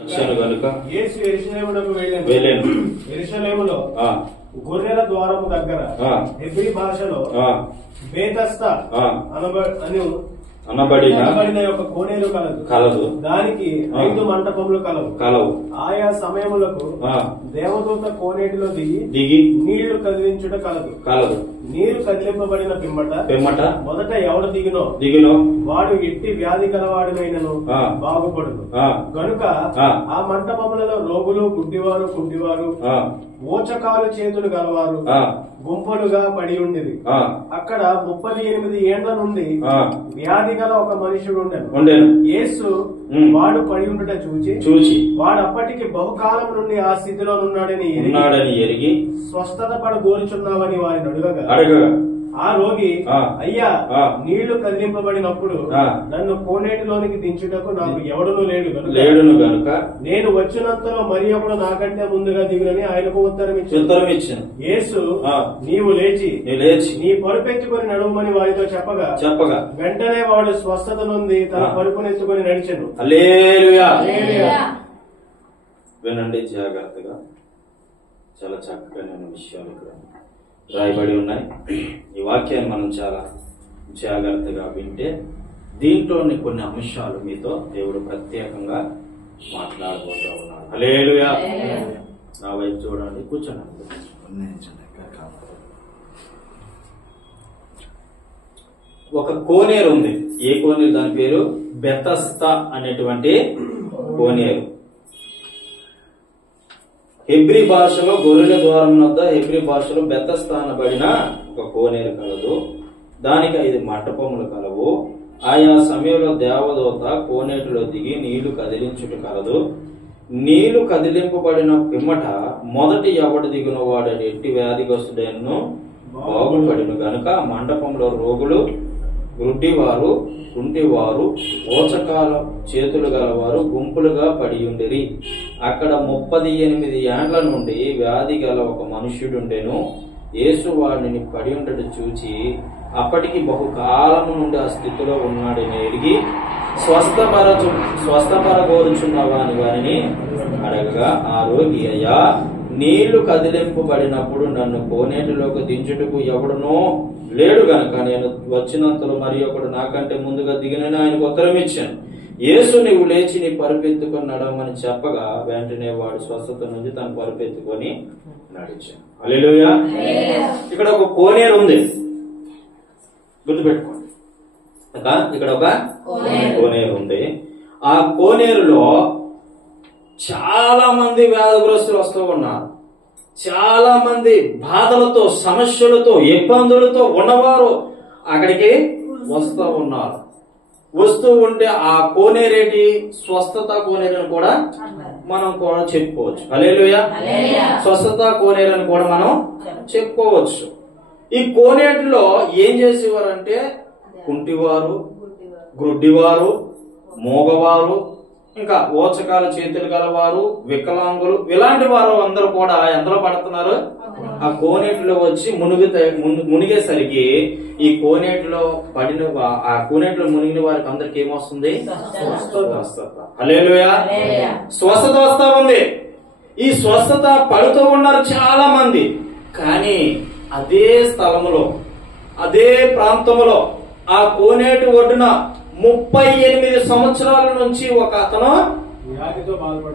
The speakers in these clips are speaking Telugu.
వచ్చాను కనుక యేసు యెరూషలేమునకు వెళ్ళాను. యెరూషలేములో గొర్రెల ద్వారము దగ్గర హెబ్రీ భాషలో బేతస్తా అనబడిన యొక్క కోనేరు కలదు. దానికి 5 మంటపములు కలవు. ఆయా సమయములకు దేవదూత కోనేటిలో దిగి నీళ్లు కదిలించుట కలదు. నీరు కదిలింపబడిన పిమ్మట మొదట ఎవడు దిగినో వాడు ఎట్టి వ్యాధి కలవాడినైనను బాగుపడును. గనుక ఆ మంటపములలో రోగులు, గుడ్డివారు, ఓచకాలు చేతులు గలవారు గుంపులుగా పడి ఉండిరి. అక్కడ 38 ఏండ్ల నుండి వ్యాధి గల ఒక మనుషుడు ఉండెను. యేసు వాడు పడి ఉండట చూచి వాడు అప్పటికి బహుకాలం నుండి ఆ స్థితిలో ఉన్నాడని ఎరిగి స్వస్థత పడగోరుచున్నావని వారిని అడగగా ఆ రోగి, అయ్యా, నీళ్లు కదిలింపబడినప్పుడు నన్ను కోనేటిలోనికి దించుటకు నాకు ఎవడునూ లేడును గనుక నేను వచ్చినంతలో మరి ఒకడు నాకంటే ముందుగా దిగునని ఆయనకు ఉత్తరం ఇచ్చాను. యేసు, నీవు లేచి నీ పరుపెత్తుకొని నడుమని వారితో చెప్పగా వెంటనే వాడు స్వస్థత నుండి తన పరుపునెత్తుకొని నడిచెను. హల్లెలూయా. వినండి జాగ్రత్తగా, చాలా చక్కగా విషయాలు ఇక్కడ రాయబడి ఉన్నాయి. ఈ వాక్యాన్ని మనం చాలా జాగ్రత్తగా వింటే దీంట్లోని కొన్ని అంశాలు మీతో దేవుడు ప్రత్యేకంగా మాట్లాడబోతూ ఉన్నాడు. హల్లెలూయా. నా వైపు చూడండి, కూర్చోండి. ఒక కోనేరు ఉంది. ఏ కోనేరు? దాని పేరు బెతస్తా అనేటువంటి కోనేరు. హెబ్రీ భాషలో గొర్రెల ద్వారం వద్ద హెబ్రీ భాషలో బెతస్తా అనబడిన ఒక కోనేరు కలదు. దానికి 5 మంటపములు కలవు. ఆయా సమయంలో దేవదూత కోనేటిలో దిగి నీళ్లు కదిలించుట కలదు. నీళ్లు కదిలింపబడిన పిమ్మట మొదటి ఎవడు దిగిన వాడు ఎట్టి వ్యాధిగ్రస్తుడైనను బాగుపడిను గనుక మండపంలో రోగులు, గుడ్డివారు, కుంటివారు, ఓచకాల చేతులు గలవారు గుంపులుగా పడి ఉండిరి. అక్కడ 38 ఏండ్ల నుండి వ్యాధి గల ఒక మనుష్యుడుండెను. యేసు వాడిని పడి ఉండటం చూచి అప్పటికి బహుకాలము నుండి ఆ స్థితిలో ఉన్నాడని ఎరిగి స్వస్థపరగోరుచున్నవాని వారిని అడగగా ఆ రోగి, అయ్యా, నీళ్లు కదిలింపబడినప్పుడు నన్ను కోనేటిలోకి దించుటకు ఎవడునో లేడు గనక నేను వచ్చినంతలో మరి ఒకడు నాకంటే ముందుగా దిగినని ఆయనకు ఉత్తరం ఇచ్చాను. యేసు, నీవు లేచి నీ పరుపెత్తుకొని నడవమని చెప్పగా వెంటనే వాడు స్వస్థత నుంచి తన పరుపెత్తుకొని నడిచాను. హల్లెలూయా. ఇక్కడ ఒక కోనేరు ఉంది, గుర్తుపెట్టుకోండి. ఇక్కడ ఒక కోనేరు ఉంది. ఆ కోనేరులో చాలా మంది వ్యాధిగ్రస్తులు వస్తూ ఉన్నారు. చాలా మంది బాధలతో, సమస్యలతో, ఇబ్బందులతో ఉన్నవారు అక్కడికి వస్తూ ఉన్నారు. వస్తూ ఉంటే ఆ కోనేరేటి స్వస్థత కోనేరు అని కూడా మనం కూడా చెప్పుకోవచ్చు. హల్లెలూయా. స్వస్థత కోనేరు అని కూడా మనం చెప్పుకోవచ్చు. ఈ కోనేటిలో ఏం చేసేవారంటే కుంటివారు, గుడ్డివారు, మూగవారు, ఇంకా ఓచకాల చేతులు గలవారు, వికలాంగులు, ఇలాంటి వారు అందరూ కూడా ఎందులో పడుతున్నారు? ఆ కోనేటిలో వచ్చి మునిగేసరికి ఈ కోనేటిలో పడిన ఆ కోనేటిలో మునిగిన వారికి అందరికి ఏమొస్తుంది? స్వస్థత. హల్లెలూయా. స్వస్థత వస్తా ఉంది. ఈ స్వస్థత పడుతూ ఉన్నారు చాలా మంది. కానీ అదే స్థలములో, అదే ప్రాంతంలో ఆ కోనేటి ఒడ్డున 38 సంవత్సరాల నుంచి ఒక అతను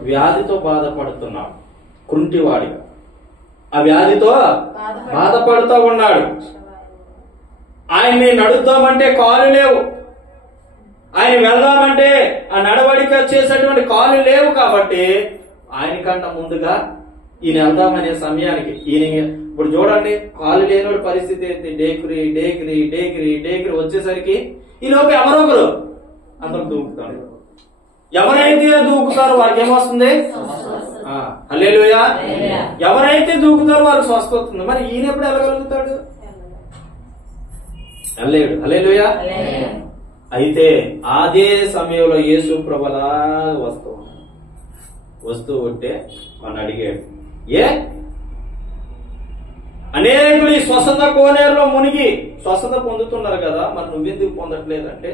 వ్యాధితో బాధపడుతున్నాడు. కుంటివాడిగా ఆ వ్యాధితో బాధపడుతూ ఉన్నాడు. ఆయన్ని నడుద్దామంటే కాలు లేవు, ఆయన వెళ్దామంటే ఆ నడవడిక చేసేటువంటి కాలు లేవు. కాబట్టి ఆయనకంట ముందుగా ఈయన వెళ్దామనే సమయానికి ఈయన ఇప్పుడు చూడండి, కాలు లేని పరిస్థితి ఏంటి? డేకిరి డేకిరి డేకిరి డేకిరి వచ్చేసరికి ఈ లోపు ఎవరో ఒకరు అందరూ దూకుతారు. ఎవరైతే దూకుతారో వారికి ఏమొస్తుంది? హల్లెలూయా. ఎవరైతే దూకుతారో వారికి స్వస్థత వస్తుంది. మరి ఈయన ఎప్పుడు వెళ్ళగలుగుతాడు? వెళ్ళలేడు. హల్లెలూయా. అయితే అదే సమయంలో యేసు ప్రభులా వస్తూ ఉంటే మన అడిగాడు, అనేకులు ఈ స్వస్థత కోనేరులో మునిగి స్వస్థత పొందుతున్నారు కదా, మరి నువ్వెందుకు పొందట్లేదంటే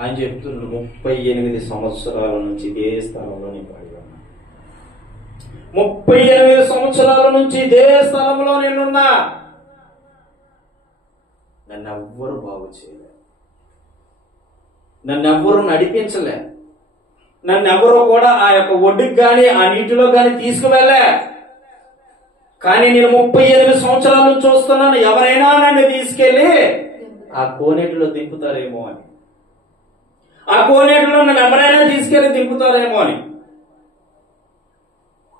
ఆయన చెప్తున్నాడు 38 సంవత్సరాల నుంచి ఇదే స్థలంలో నేను పడి ఉన్నా. 38 సంవత్సరాల నుంచి ఇదే స్థలంలో నేనున్నా. నన్ను ఎవ్వరు బాగు చేయలే, నన్ను ఎవ్వరు నడిపించలే, నన్ను ఎవరు కూడా ఆ యొక్క ఒడ్డుకి గాని ఆ నీటిలో గాని తీసుకువెళ్ళే. కానీ నేను 38 సంవత్సరాల నుంచి చూస్తున్నాను, ఎవరైనా నన్ను తీసుకెళ్లి ఆ కోనేటిలో దింపుతారేమో అని, ఆ కోనేటిలో నన్ను ఎవరైనా తీసుకెళ్లి దింపుతారేమో అని.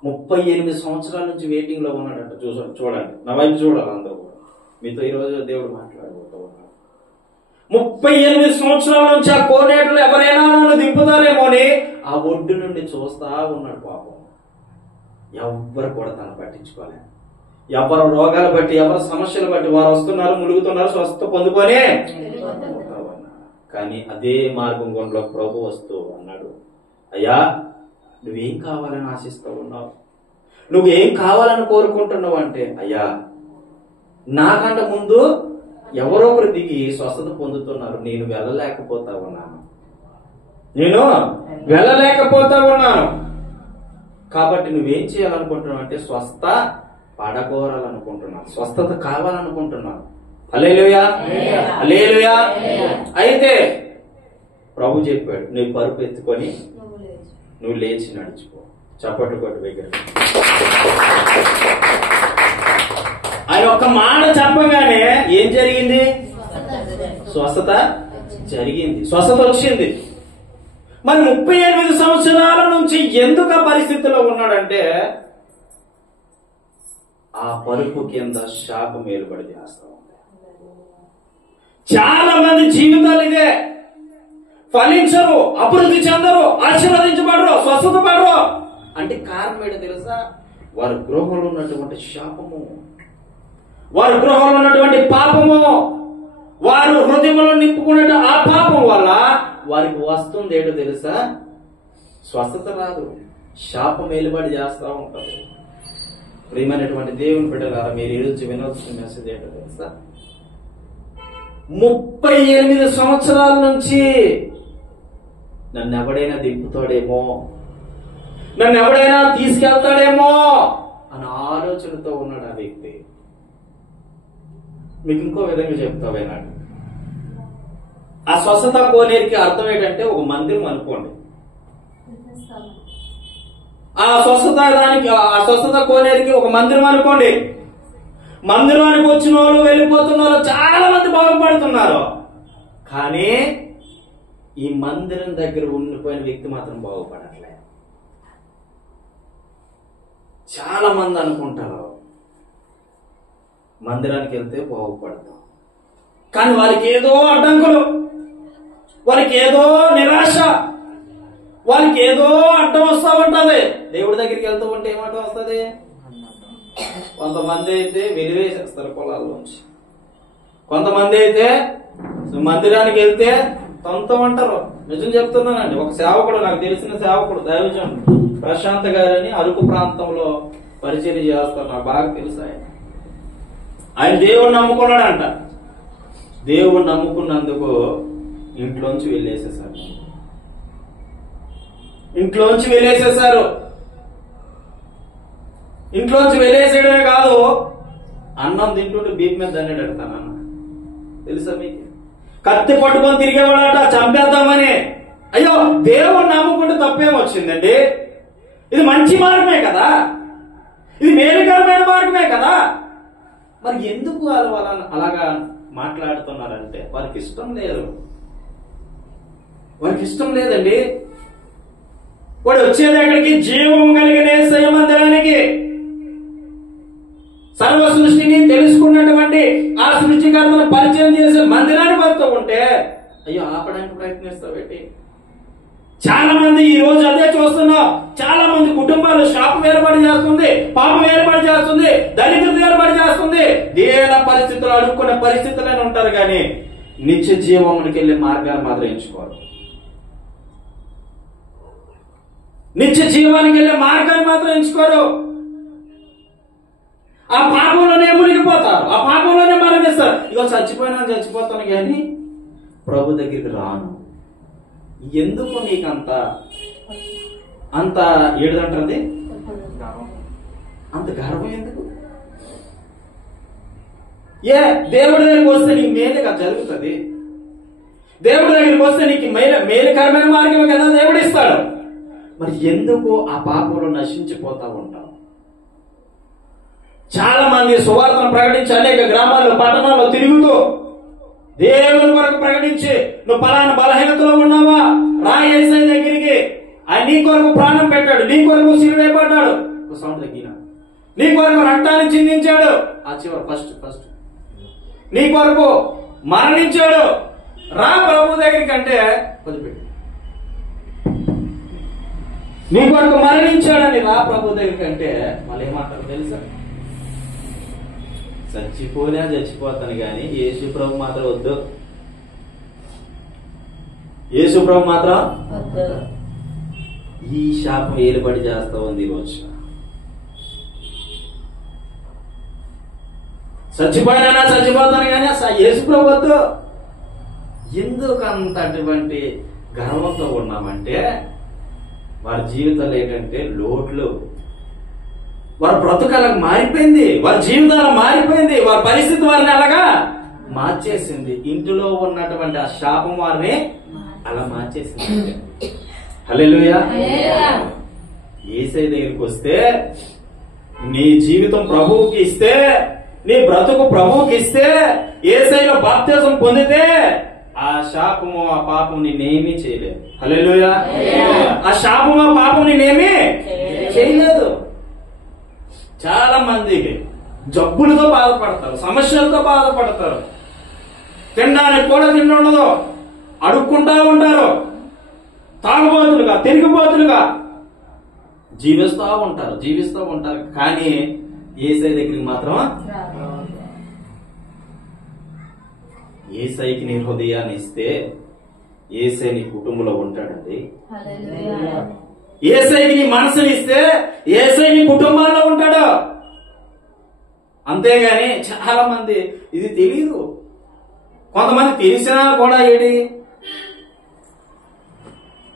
38 సంవత్సరాల నుంచి వెయిటింగ్ లో ఉన్నాడంట. చూడండి, నా వైపు చూడాలి అందరూ కూడా. మీతో ఈరోజు దేవుడు మాట్లాడబోతూ ఉన్నాడు. 38 సంవత్సరాల నుంచి ఆ కోనేటిలో ఎవరైనా నన్ను దింపుతారేమో అని ఆ ఒడ్డు నుండి చూస్తా ఉన్నాడు. పాపం ఎవ్వరు కూడా తను పట్టించుకోలే. ఎవరు రోగాలు బట్టి, ఎవరు సమస్యలు బట్టి వారు వస్తున్నారు, ములుగుతున్నారు, స్వస్థత పొందుకొని. కానీ అదే మార్గం గుండా ప్రభు వస్తూ అన్నాడు, అయ్యా నువ్వేం కావాలని ఆశిస్తూ ఉన్నావు, నువ్వేం కావాలని కోరుకుంటున్నావు అంటే, అయ్యా నాకంటే ముందు ఎవరో ఒకరు దిగి స్వస్థత పొందుతున్నారు, నేను వెళ్ళలేకపోతా ఉన్నాను, నేను వెళ్ళలేకపోతా ఉన్నాను. కాబట్టి నువ్వేం చేయాలనుకుంటున్నావు అంటే స్వస్థ పడగోరాలనుకుంటున్నాను, స్వస్థత కావాలనుకుంటున్నాను. హల్లెలూయా, హల్లెలూయా. అయితే ప్రభు చెప్పాడు, నువ్వు పరుపు ఎత్తుకొని నువ్వు లేచి నడుచుకో. చప్పట్లు కొట్టు దగ్గర. ఆయన ఒక్క మాట చెప్పగానే ఏం జరిగింది? స్వస్థత జరిగింది, స్వస్థత వచ్చింది. మరి 38 సంవత్సరాల నుంచి ఎందుకు ఆ పరిస్థితిలో ఉన్నాడంటే ఆ పరుపు కింద శాపం ఏలుబడి చేస్తా ఉంది. చాలా మంది జీవితాలు ఇదే, ఫలించరు, అభివృద్ధి చెందరు, ఆశీర్వదించబడరు, స్వస్థత పడరు అంటే కారణం ఏంటో తెలుసా? వారి గృహంలో ఉన్నటువంటి శాపము, వారి గృహంలో ఉన్నటువంటి పాపము, వారు హృదయంలో నింపుకునే ఆ పాపం వల్ల వారికి వస్తుంది ఏంటో తెలుసా? స్వస్థత రాదు, శాపం ఏలుబడి చేస్తా ఉంటది. ప్రియమైనటువంటి దేవుని బిడ్డలారా, మీరు ఈరోజు వినవలసిన మెసేజ్ ఏంటో తెలుసా? 38 సంవత్సరాల నుంచి నన్ను ఎవడైనా దింపుతాడేమో, నన్ను ఎవడైనా తీసుకెళ్తాడేమో అన్న ఆలోచనతో ఉన్నాడు ఆ వ్యక్తి. మీకు ఇంకో విధంగా చెప్తా వినండి. ఆ స్వస్థత కోనేరికి అర్థం ఏంటంటే ఒక మందిరం అనుకోండి. ఆ స్వస్థత కోనేరికి ఒక మందిరం అనుకోండి. మందిరానికి వచ్చిన వాళ్ళు, వెళ్ళిపోతున్న వాళ్ళు చాలా మంది బాగుపడుతున్నారు. కానీ ఈ మందిరం దగ్గర ఉండిపోయిన వ్యక్తి మాత్రం బాగుపడట్లే. చాలా మంది అనుకుంటారు మందిరానికి వెళ్తే బాగుపడతాం, కానీ వాళ్ళకి ఏదో అడ్డంకులు, వాళ్ళకి ఏదో నిరాశ, వాళ్ళకి ఏదో అడ్డం వస్తా ఉంటది. దేవుడి దగ్గరికి వెళ్తూ ఉంటే ఏమంటూ వస్తుంది? కొంతమంది అయితే వెలివేసేస్తారు పొలాల్లోంచి, కొంతమంది అయితే మందిరానికి వెళ్తే తనతో అంటారు. నిజం చెప్తున్నానండి, ఒక సేవకుడు, నాకు తెలిసిన సేవకుడు, దైవజనుడు ప్రశాంత్ గారని అరకు ప్రాంతంలో పరిచర్య చేస్తారు, నాకు బాగా తెలుసు. ఆయన దేవుణ్ణి నమ్ముకున్నాడంట. దేవుణ్ణి నమ్ముకున్నందుకు ఇంట్లోంచి వెళ్ళేసేసారు. ఇంట్లోంచి వెళ్ళేసేయడమే కాదు, అన్నం తింటుంటే బీప్ మీద దండెడు ఎడతానన్న. తెలుసా మీకు? కత్తి పట్టుకొని తిరిగేవాడట చంపేద్దామని. అయ్యో, దేవుణ్ణి నమ్ముకుంటే తప్పేమొచ్చిందండి? ఇది మంచి మార్గమే కదా, ఇది మేలుకరమైన మార్గమే కదా. మరి ఎందుకు వాళ్ళు అలాగా మాట్లాడుతున్నారంటే వారికి ఇష్టం లేదు, వారికి ఇష్టం లేదండి. వాడు వచ్చేది ఎక్కడికి? జీవం కలిగిన యేసయ్య మందిరానికి. సర్వ సృష్టిని తెలుసుకున్నటువంటి ఆ సృష్టికర్తను పరిచయం చేసే మందిరానికి వస్తూ ఉంటే అయ్యో ఆపడానికి ప్రయత్నిస్తావేంటి? చాలా మంది ఈ రోజు అదే చూస్తున్నాం. చాలా మంది కుటుంబాలు శాపం ఏర్పాటు చేస్తుంది, పాపం ఏర్పాటు చేస్తుంది, దరిద్రత ఏర్పాటు చేస్తుంది. దేన పరిస్థితులు అడుక్కునే పరిస్థితులనే ఉంటారు, కానీ నిత్య జీవమునికి వెళ్లే మార్గాన్ని మాత్రం ఎంచుకోరు. నిత్య జీవానికి వెళ్లే మార్గాన్ని మాత్రం ఎంచుకోరు. ఆ పాపంలోనే మునిగిపోతారు, ఆ పాపంలోనే మరణిస్తారు. ఇక చచ్చిపోతాను కానీ ప్రభు దగ్గరికి రాను, ఎందుకు నీకంత అంత ఏడుదంటది, అంత గర్వం ఎందుకు? దేవుడి దగ్గరికి వస్తే నీకు మేలుగా జరుగుతుంది. దేవుడి దగ్గరికి వస్తే నీకు మేలుకరమైన మార్గం కదా దేవుడు ఇస్తాడు. మరి ఎందుకు ఆ పాపంలో నశించిపోతా ఉంటావు? చాలా మంది సువార్తను ప్రకటించి అనేక గ్రామాల్లో పట్టణాల్లో తిరుగుతూ దేవుని కొరకు ప్రకటించి, నువ్వు పలానా బలహీనతలో ఉన్నావా, రా యేసయ్య దగ్గరికి, ఆయన నీ కొరకు ప్రాణం పెట్టాడు, నీ కొరకు సిలువేయబడ్డాడు, సౌండ్ తగ్గిన, నీ కొరకు రక్తాన్ని చిందించాడు, ఆ చివరి ఫస్ట్ నీ కొరకు మరణించాడు, రా ప్రభు దగ్గరికి అంటే వదిలిపెట్టు. నీ కొరకు మరణించాడని రా ప్రభు దగ్గరికి అంటే వాళ్ళు ఏమంటారు తెలుసా? చచ్చిపోతాను గాని యేసు ప్రభు మాత్రం వద్దు, యేసు ప్రభు మాత్రం. ఈ శాపం ఏలుబడి చేస్తా ఉంది ఈరోజు. చచ్చిపోతాను కానీ యేసు ప్రభు వద్దు. ఎందుకు అంత అటువంటి గర్వంతో ఉన్నామంటే వారి జీవితాలు ఏంటంటే లోట్లు, వారి బ్రతుకాలకు మారిపోయింది, వారి జీవితాలు మారిపోయింది, వారి పరిస్థితి వారిని అలాగా మార్చేసింది. ఇంటిలో ఉన్నటువంటి ఆ శాపం వారిని అలా మార్చేసింది. హల్లెలూయా. యేసయ్య దగ్గరికి వస్తే, నీ జీవితం ప్రభువుకి ఇస్తే, నీ బ్రతుకు ప్రభువుకి ఇస్తే, యేసయ్యలో బాప్తిజం పొందితే ఆ శాపము ఆ పాపం నిన్నేమీ చేయలేదు. హల్లెలూయా. ఆ శాపము ఆ పాపం నిన్నేమీ చేయలేదు. చాలా మందికి జబ్బులతో బాధపడతారు, సమస్యలతో బాధపడతారు, తినడానికి కూడా తిండి ఉండదు, అడుక్కుంటా ఉంటారు, తాగుబోతులుగా తిరిగిపోతులుగా జీవిస్తూ ఉంటారు. కానీ యేసయ్య దగ్గరికి మాత్రం, యేసయ్యకి నీ హృదయాన్ని ఇస్తే యేసయ్య నీ కుటుంబంలో ఉంటాడండి. యేసయ్యకి నీ మనసుని ఇస్తే యేసయ్య నీ కుటుంబాల్లో ఉంటాడు. అంతేగాని చాలా మంది ఇది తెలియదు. కొంతమంది తెలిసినా కూడా ఏంటి,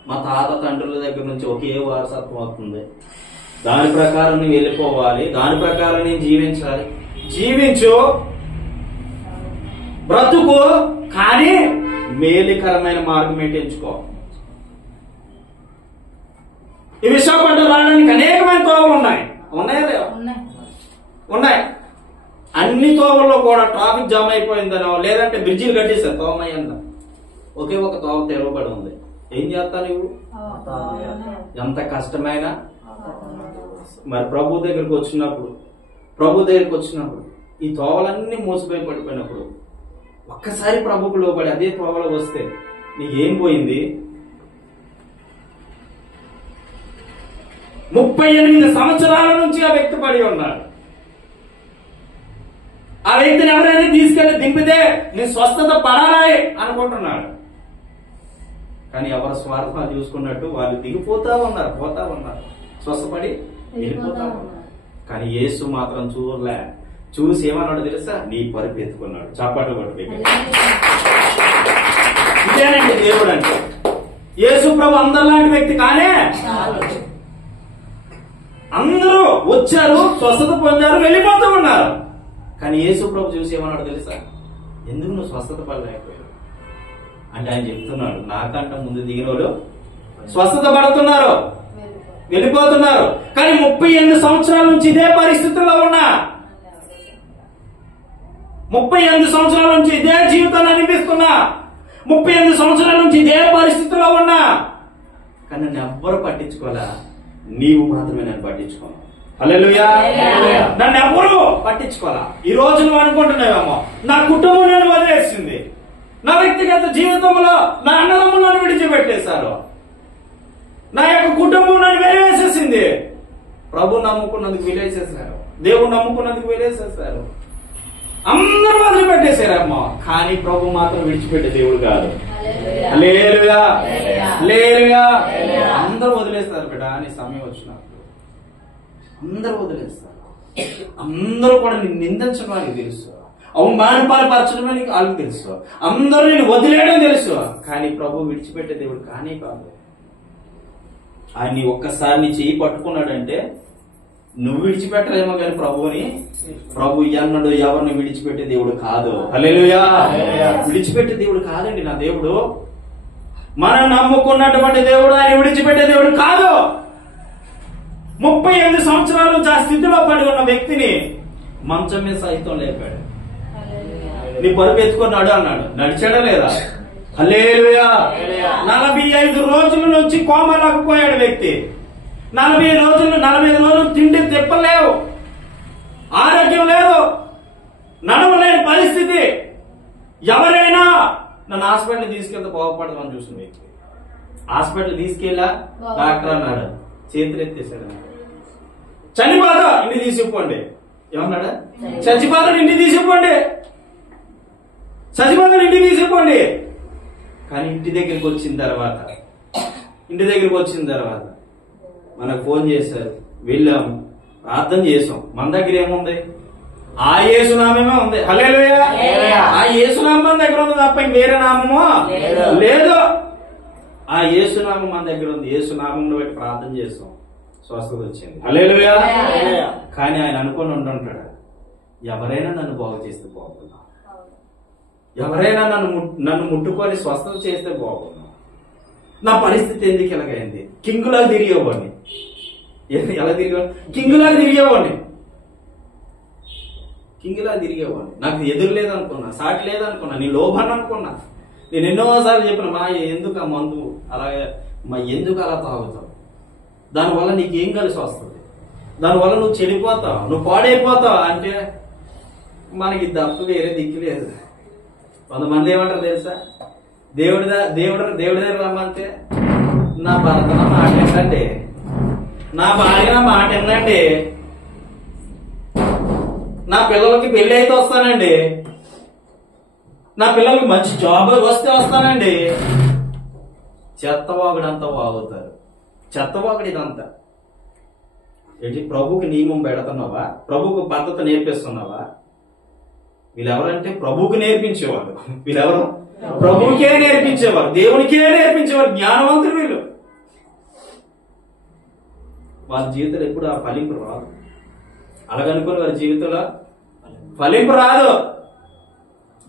మా తాత తండ్రుల దగ్గర నుంచి ఒకే వారసత్వం అవుతుంది, దాని ప్రకారం నువ్వు వెళ్ళిపోవాలి, దాని ప్రకారం నేను జీవించాలి. జీవించు, బ్రతుకు, కానీ మేలుకరమైన మార్గం ఏంటి ఎంచుకో. ఈ విశాఖపట్నం రావడానికి అనేకమైన తోవలు ఉన్నాయా లేవా? ఉన్నాయి. అన్ని తోవల్లో కూడా ట్రాఫిక్ జామ్ అయిపోయిందనో, లేదంటే బ్రిడ్జిలు కట్టేశారు తోమయ్యందా, ఒకే ఒక తోవ తెరవబడి ఉంది. ఏం చేస్తావు నువ్వు? ఎంత కష్టమైనా మరి ప్రభు దగ్గరికి వచ్చినప్పుడు ఈ తోవలన్నీ మోసపోయి పడిపోయినప్పుడు ఒక్కసారి ప్రభుకు లోబడి అదే తోవలో వస్తే నీకేం పోయింది? 38 సంవత్సరాల నుంచి ఆ వ్యక్తి పడి ఉన్నాడు. ఆ వ్యక్తిని ఎవరైనా తీసుకెళ్లి దింపితే నీ స్వస్థత పడాలి అనుకుంటున్నాడు. కానీ ఎవరు స్వార్థం చూసుకున్నట్టు వాళ్ళు దిగిపోతా ఉన్నారు, స్వస్థపడి వెళ్ళిపోతా ఉన్నారు. కానీ యేసు మాత్రం చూడలే. చూసి ఏమన్నాడు తెలుసా? నీ పరుపు ఎత్తుకున్నాడు. చప్పట్లు కొట్టి. ఇదేనండి దేవుడు అంటే. యేసు ప్రభు అందరిలాంటి వ్యక్తి కానే. అందరూ వచ్చారు, స్వస్థత పొందారు, వెళ్ళిపోతూ ఉన్నారు. కానీ యేసు ప్రభు చూసి ఏమన్నాడు తెలుసా? ఎందుకు నువ్వు స్వస్థత పడలేకపోయావు అంటే ఆయన చెప్తున్నాడు, నాకంట ముందు దిగిన వాళ్ళు స్వస్థత పడుతున్నారు, వెళ్ళిపోతున్నారు. కానీ 38 సంవత్సరాల నుంచి ఇదే పరిస్థితుల్లో ఉన్నా, 38 సంవత్సరాల నుంచి ఇదే జీవితాన్ని అనిపిస్తున్నా, 38 సంవత్సరాల నుంచి ఇదే పరిస్థితిలో ఉన్నా, కానీ నన్ను ఎవ్వరు పట్టించుకోలే. నీవు మాత్రమే నన్ను పట్టించుకోను. హల్లెలూయా. నన్ను ఎవ్వరూ పట్టించుకోలే. ఈ రోజు నువ్వు అనుకుంటున్నావేమో, నా కుటుంబం నేను వదిలేసింది, నా వ్యక్తిగత జీవితంలో నా అన్నదమ్ములను విడిచిపెట్టేశారు, నా యొక్క కుటుంబం నన్ను వెలివేసేసింది. ప్రభు నమ్ముకున్నందుకు వెలివేసేశారు, దేవుడు నమ్ముకున్నందుకు వెలివేసేశారు, అందరూ వదిలిపెట్టేశారమ్మా. కానీ ప్రభు మాత్రం విడిచిపెట్టే దేవుడు కాదు. హల్లెలూయా, హల్లెలూయా. అందరూ వదిలేస్తారు బిడ్డ. నీ సమయం వచ్చినప్పుడు అందరూ వదిలేస్తారు. అందరూ కూడా నిన్ను నిందించడం వారికి తెలుసు, అవమానపరచడమే నీకు వాళ్ళకి తెలుసు, అందరూ నేను వదిలేయడం తెలుసు. కానీ ప్రభు విడిచిపెట్టే దేవుడు కానీ కాదు. ఆయన ఒక్కసారి నీ చెయ్యి పట్టుకున్నాడంటే నువ్వు విడిచిపెట్టలేమో కానీ ప్రభువుని, ప్రభు అన్నాడు ఎవరిని విడిచిపెట్టే దేవుడు కాదు. హల్లెలూయా. విడిచిపెట్టే దేవుడు కాదండి నా దేవుడు. మనం నమ్ముకున్నటువంటి దేవుడు ఆయన విడిచిపెట్టే దేవుడు కాదు. 38 సంవత్సరాలు ఆ స్థితిలో పడి ఉన్న వ్యక్తిని మంచం మీద సైతం లేపాడు. నీ పరుపు ఎత్తుకున్నాడు అన్నాడు, నడిచాడా లేదా? హల్లెలూయా. 45 రోజుల నుంచి కోమలోకి పోయాడు వ్యక్తి. 45 రోజులు తిండి తిప్పలేవు, ఆరోగ్యం లేదు, నడవలేని పరిస్థితి. ఎవరైనా నన్ను హాస్పిటల్ తీసుకెళ్తే బాగుపడదామని చూసిన వ్యక్తి హాస్పిటల్ తీసుకెళ్ళా, డాక్టర్ అన్నాడు, చేతులు ఎత్తేసాడు. చనిపోతా ఇంటి తీసిపోండి ఏమన్నాడా? చచ్చిపోతాడు ఇంటి తీసిపోండి, చచ్చిపోతాడు ఇంటికి తీసిపోండి. కానీ ఇంటి దగ్గరికి వచ్చిన తర్వాత మనకు ఫోన్ చేశారు, వెళ్ళాము, ప్రార్థన చేసాం. మన దగ్గర ఏముంది? ఆ యేసునామమే ఉంది. హల్లెలూయా. ఆ యేసునామం మన దగ్గర ఉంది తప్ప వేరే నామమో లేదు. ఆ యేసునామం మన దగ్గర ఉంది. యేసునామంలో పెట్టి ప్రార్థన చేస్తాం, స్వస్థత వచ్చింది. హల్లెలూయా. కానీ ఆయన అనుకొని ఉంటుంటాడు, ఎవరైనా నన్ను బాగు చేస్తే బాగున్నా, ఎవరైనా నన్ను ముట్టుకొని స్వస్థత చేస్తే బాగున్నా. నా పరిస్థితి ఎందుకు ఎలాగైంది? కింగులాగా తిరిగేవాడిని. ఎలా తిరిగేవాడిని? కింగులాగా తిరిగేవాడిని. నాకు ఎదురు లేదనుకున్నా, సాటి లేదనుకున్నా, నీ లోభాన్ని అనుకున్నా. నేను ఎన్నోసార్లు చెప్పిన, మా ఎందుకు ఆ మందు అలాగే, మా ఎందుకు అలా తాగుతావు? దానివల్ల నీకేం కలిసి వస్తుంది? దానివల్ల నువ్వు చెడిపోతావు, నువ్వు పాడైపోతావు అంటే మనకి తప్ప వేరే దిక్కు లేదు. కొంతమంది ఏమంటారు తెలుసా? దేవుడి దగ్గర రమ్మంటే నా భర్త నా మాట ఏంటండి, నా భార్య నా మాట ఏంటండి, నా పిల్లలకి పెళ్లి అయితే వస్తానండి, నా పిల్లలకి మంచి జాబ్ వస్తే వస్తానండి. చెత్తవాగుడంతా వాగుతారు. చెత్తవాగుడు ఇదంతా ఏంటి? ప్రభుకి నియమం పెడుతున్నావా? ప్రభుకు పద్ధతి నేర్పిస్తున్నావా? వీళ్ళెవరంటే ప్రభువుకి నేర్పించేవారు. వీళ్ళెవరు? ప్రభువుకే నేర్పించేవారు, దేవునికే నేర్పించేవారు. జ్ఞానవంతులు వీళ్ళు. వాళ్ళ జీవితంలో ఎప్పుడు ఆ ఫలింపు రాదు. అలాగనుకుని వారి జీవితంలో ఫలింపు రాదు.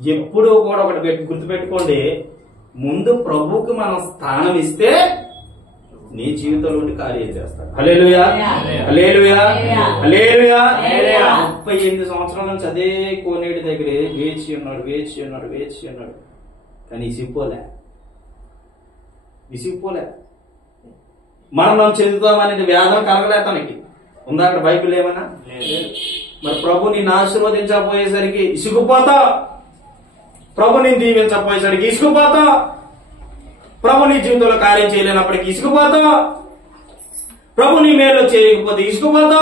ఎప్పుడు కూడా ఒకటి గుర్తుపెట్టుకోండి, ముందు ప్రభువుకి మనం స్థానం ఇస్తే నీ జీవితంలో కార్యం చేస్తాడు. హల్లెలూయా. హల్లెలూయా. హల్లెలూయా. 38 సంవత్సరాల నుంచి అదే కోనేటి దగ్గర వేచి ఉన్నాడు. కానీ విసిగిపోలే. మరణం చెందుతామనే వేదన కలగలే తనకి. ఉందా అక్కడ బైబిల్ ఏమన్నా? మరి ప్రభు నిన్ను ఆశీర్వదించకపోయేసరికి ఇసుకుపోతా, ప్రభు నిన్ను దీవించకపోయేసరికి ఇసుకుపోతా, ప్రభు నీ జీవితంలో కార్యం చేయలేనప్పటికీ ఇసుకుపోతా, ప్రభు నీ మేలు చేయకపోతే ఇసుకుపోతా.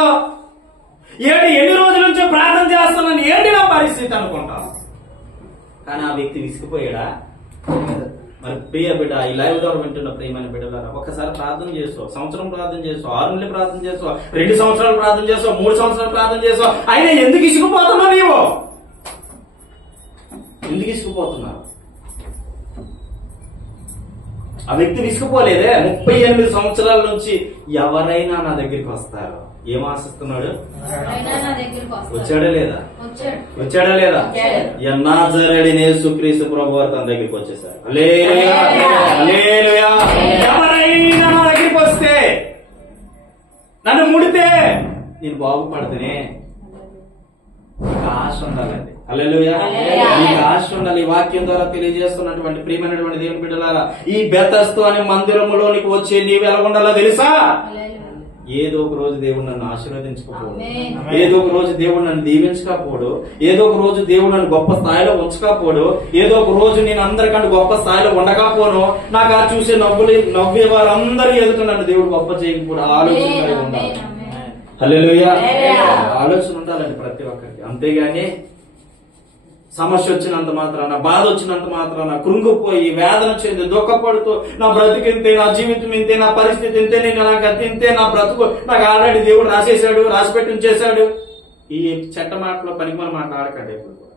ఎన్ని రోజుల నుంచి ప్రార్థన చేస్తున్నాను, ఏంటి నా పరిస్థితి అనుకుంటాను. కానీ ఆ వ్యక్తి విసిగిపోయాడా? మరి ప్రియ బిడ్డ, ఈ లైవ్ ద్వారా వింటున్న ప్రియమైన బిడ్డలారా, ఒక్కసారి ప్రార్థన చేస్తావు, సంవత్సరం ప్రార్థన చేస్తావు, 6 నెలలు ప్రార్థన చేస్తావు, 2 సంవత్సరాలు ప్రార్థన చేస్తావు, 3 సంవత్సరాలు ప్రార్థన చేస్తావు, అయినా ఎందుకు ఇసుకుపోతున్నావు? నీవు ఎందుకు ఇసుకుపోతున్నావు? ఆ వ్యక్తి విసుకుపోలేదే. 38 సంవత్సరాల నుంచి ఎవరైనా నా దగ్గరికి వస్తారు. ఏం ఆశిస్తున్నాడు? వచ్చాడా లేదా? యన్నాజరేయుడైన యేసుక్రీస్తు ప్రభువారు తన దగ్గరికి వచ్చేసారు. హల్లెలూయా. హల్లెలూయా. ఎవరైనా నా దగ్గరికి వస్తే, నన్ను ముడితే నేను బాగుపడతానే. ఆశ ఉండాలండి. హల్లెలూయా. నీకు ఆశ ఉండాలి. ఈ వాక్యం ద్వారా తెలియజేస్తున్నటువంటి ప్రియమైనటువంటి దేవుని బిడ్డలారా, ఈ బెతస్తు అనే మందిరములోనికి వచ్చే నీవు ఎలా ఉండాలో తెలుసా? ఏదో ఒక రోజు దేవుడు నన్ను ఆశీర్వదించకపోడు, ఏదో ఒక రోజు దేవుడు నన్ను దీవించకపోడు, ఏదో ఒక రోజు దేవుడు నన్ను గొప్ప స్థాయిలో ఉంచకపోడు, ఏదో ఒక రోజు నేను అందరికంటే గొప్ప స్థాయిలో ఉండకపోను, నాకు ఆ చూసే నవ్వే వారందరూ ఎదుట నన్ను దేవుడు గొప్ప చేయకపోడు. ఆలోచన ఉండాలి. హల్లెలూయా. ఆలోచన ఉండాలండి ప్రతి ఒక్కరికి. అంతేగాని సమస్య వచ్చినంత మాత్రాన, బాధ వచ్చినంత మాత్రాన కృంగిపోయి వేదన చెంది దుఃఖపడుతూ నా బ్రతుకు ఇంతే, నా జీవితం ఇంతే, నా పరిస్థితి ఇంతే, నేను నాకు అది ఇంతే, నా బ్రతుకు నాకు ఆల్రెడీ దేవుడు రాసేశాడు, రాసిపెట్టి ఉంచేశాడు. ఈ చెట్ట మాటలో పనికిమాల మాటలు ఆడకండి. ఎప్పుడు కూడా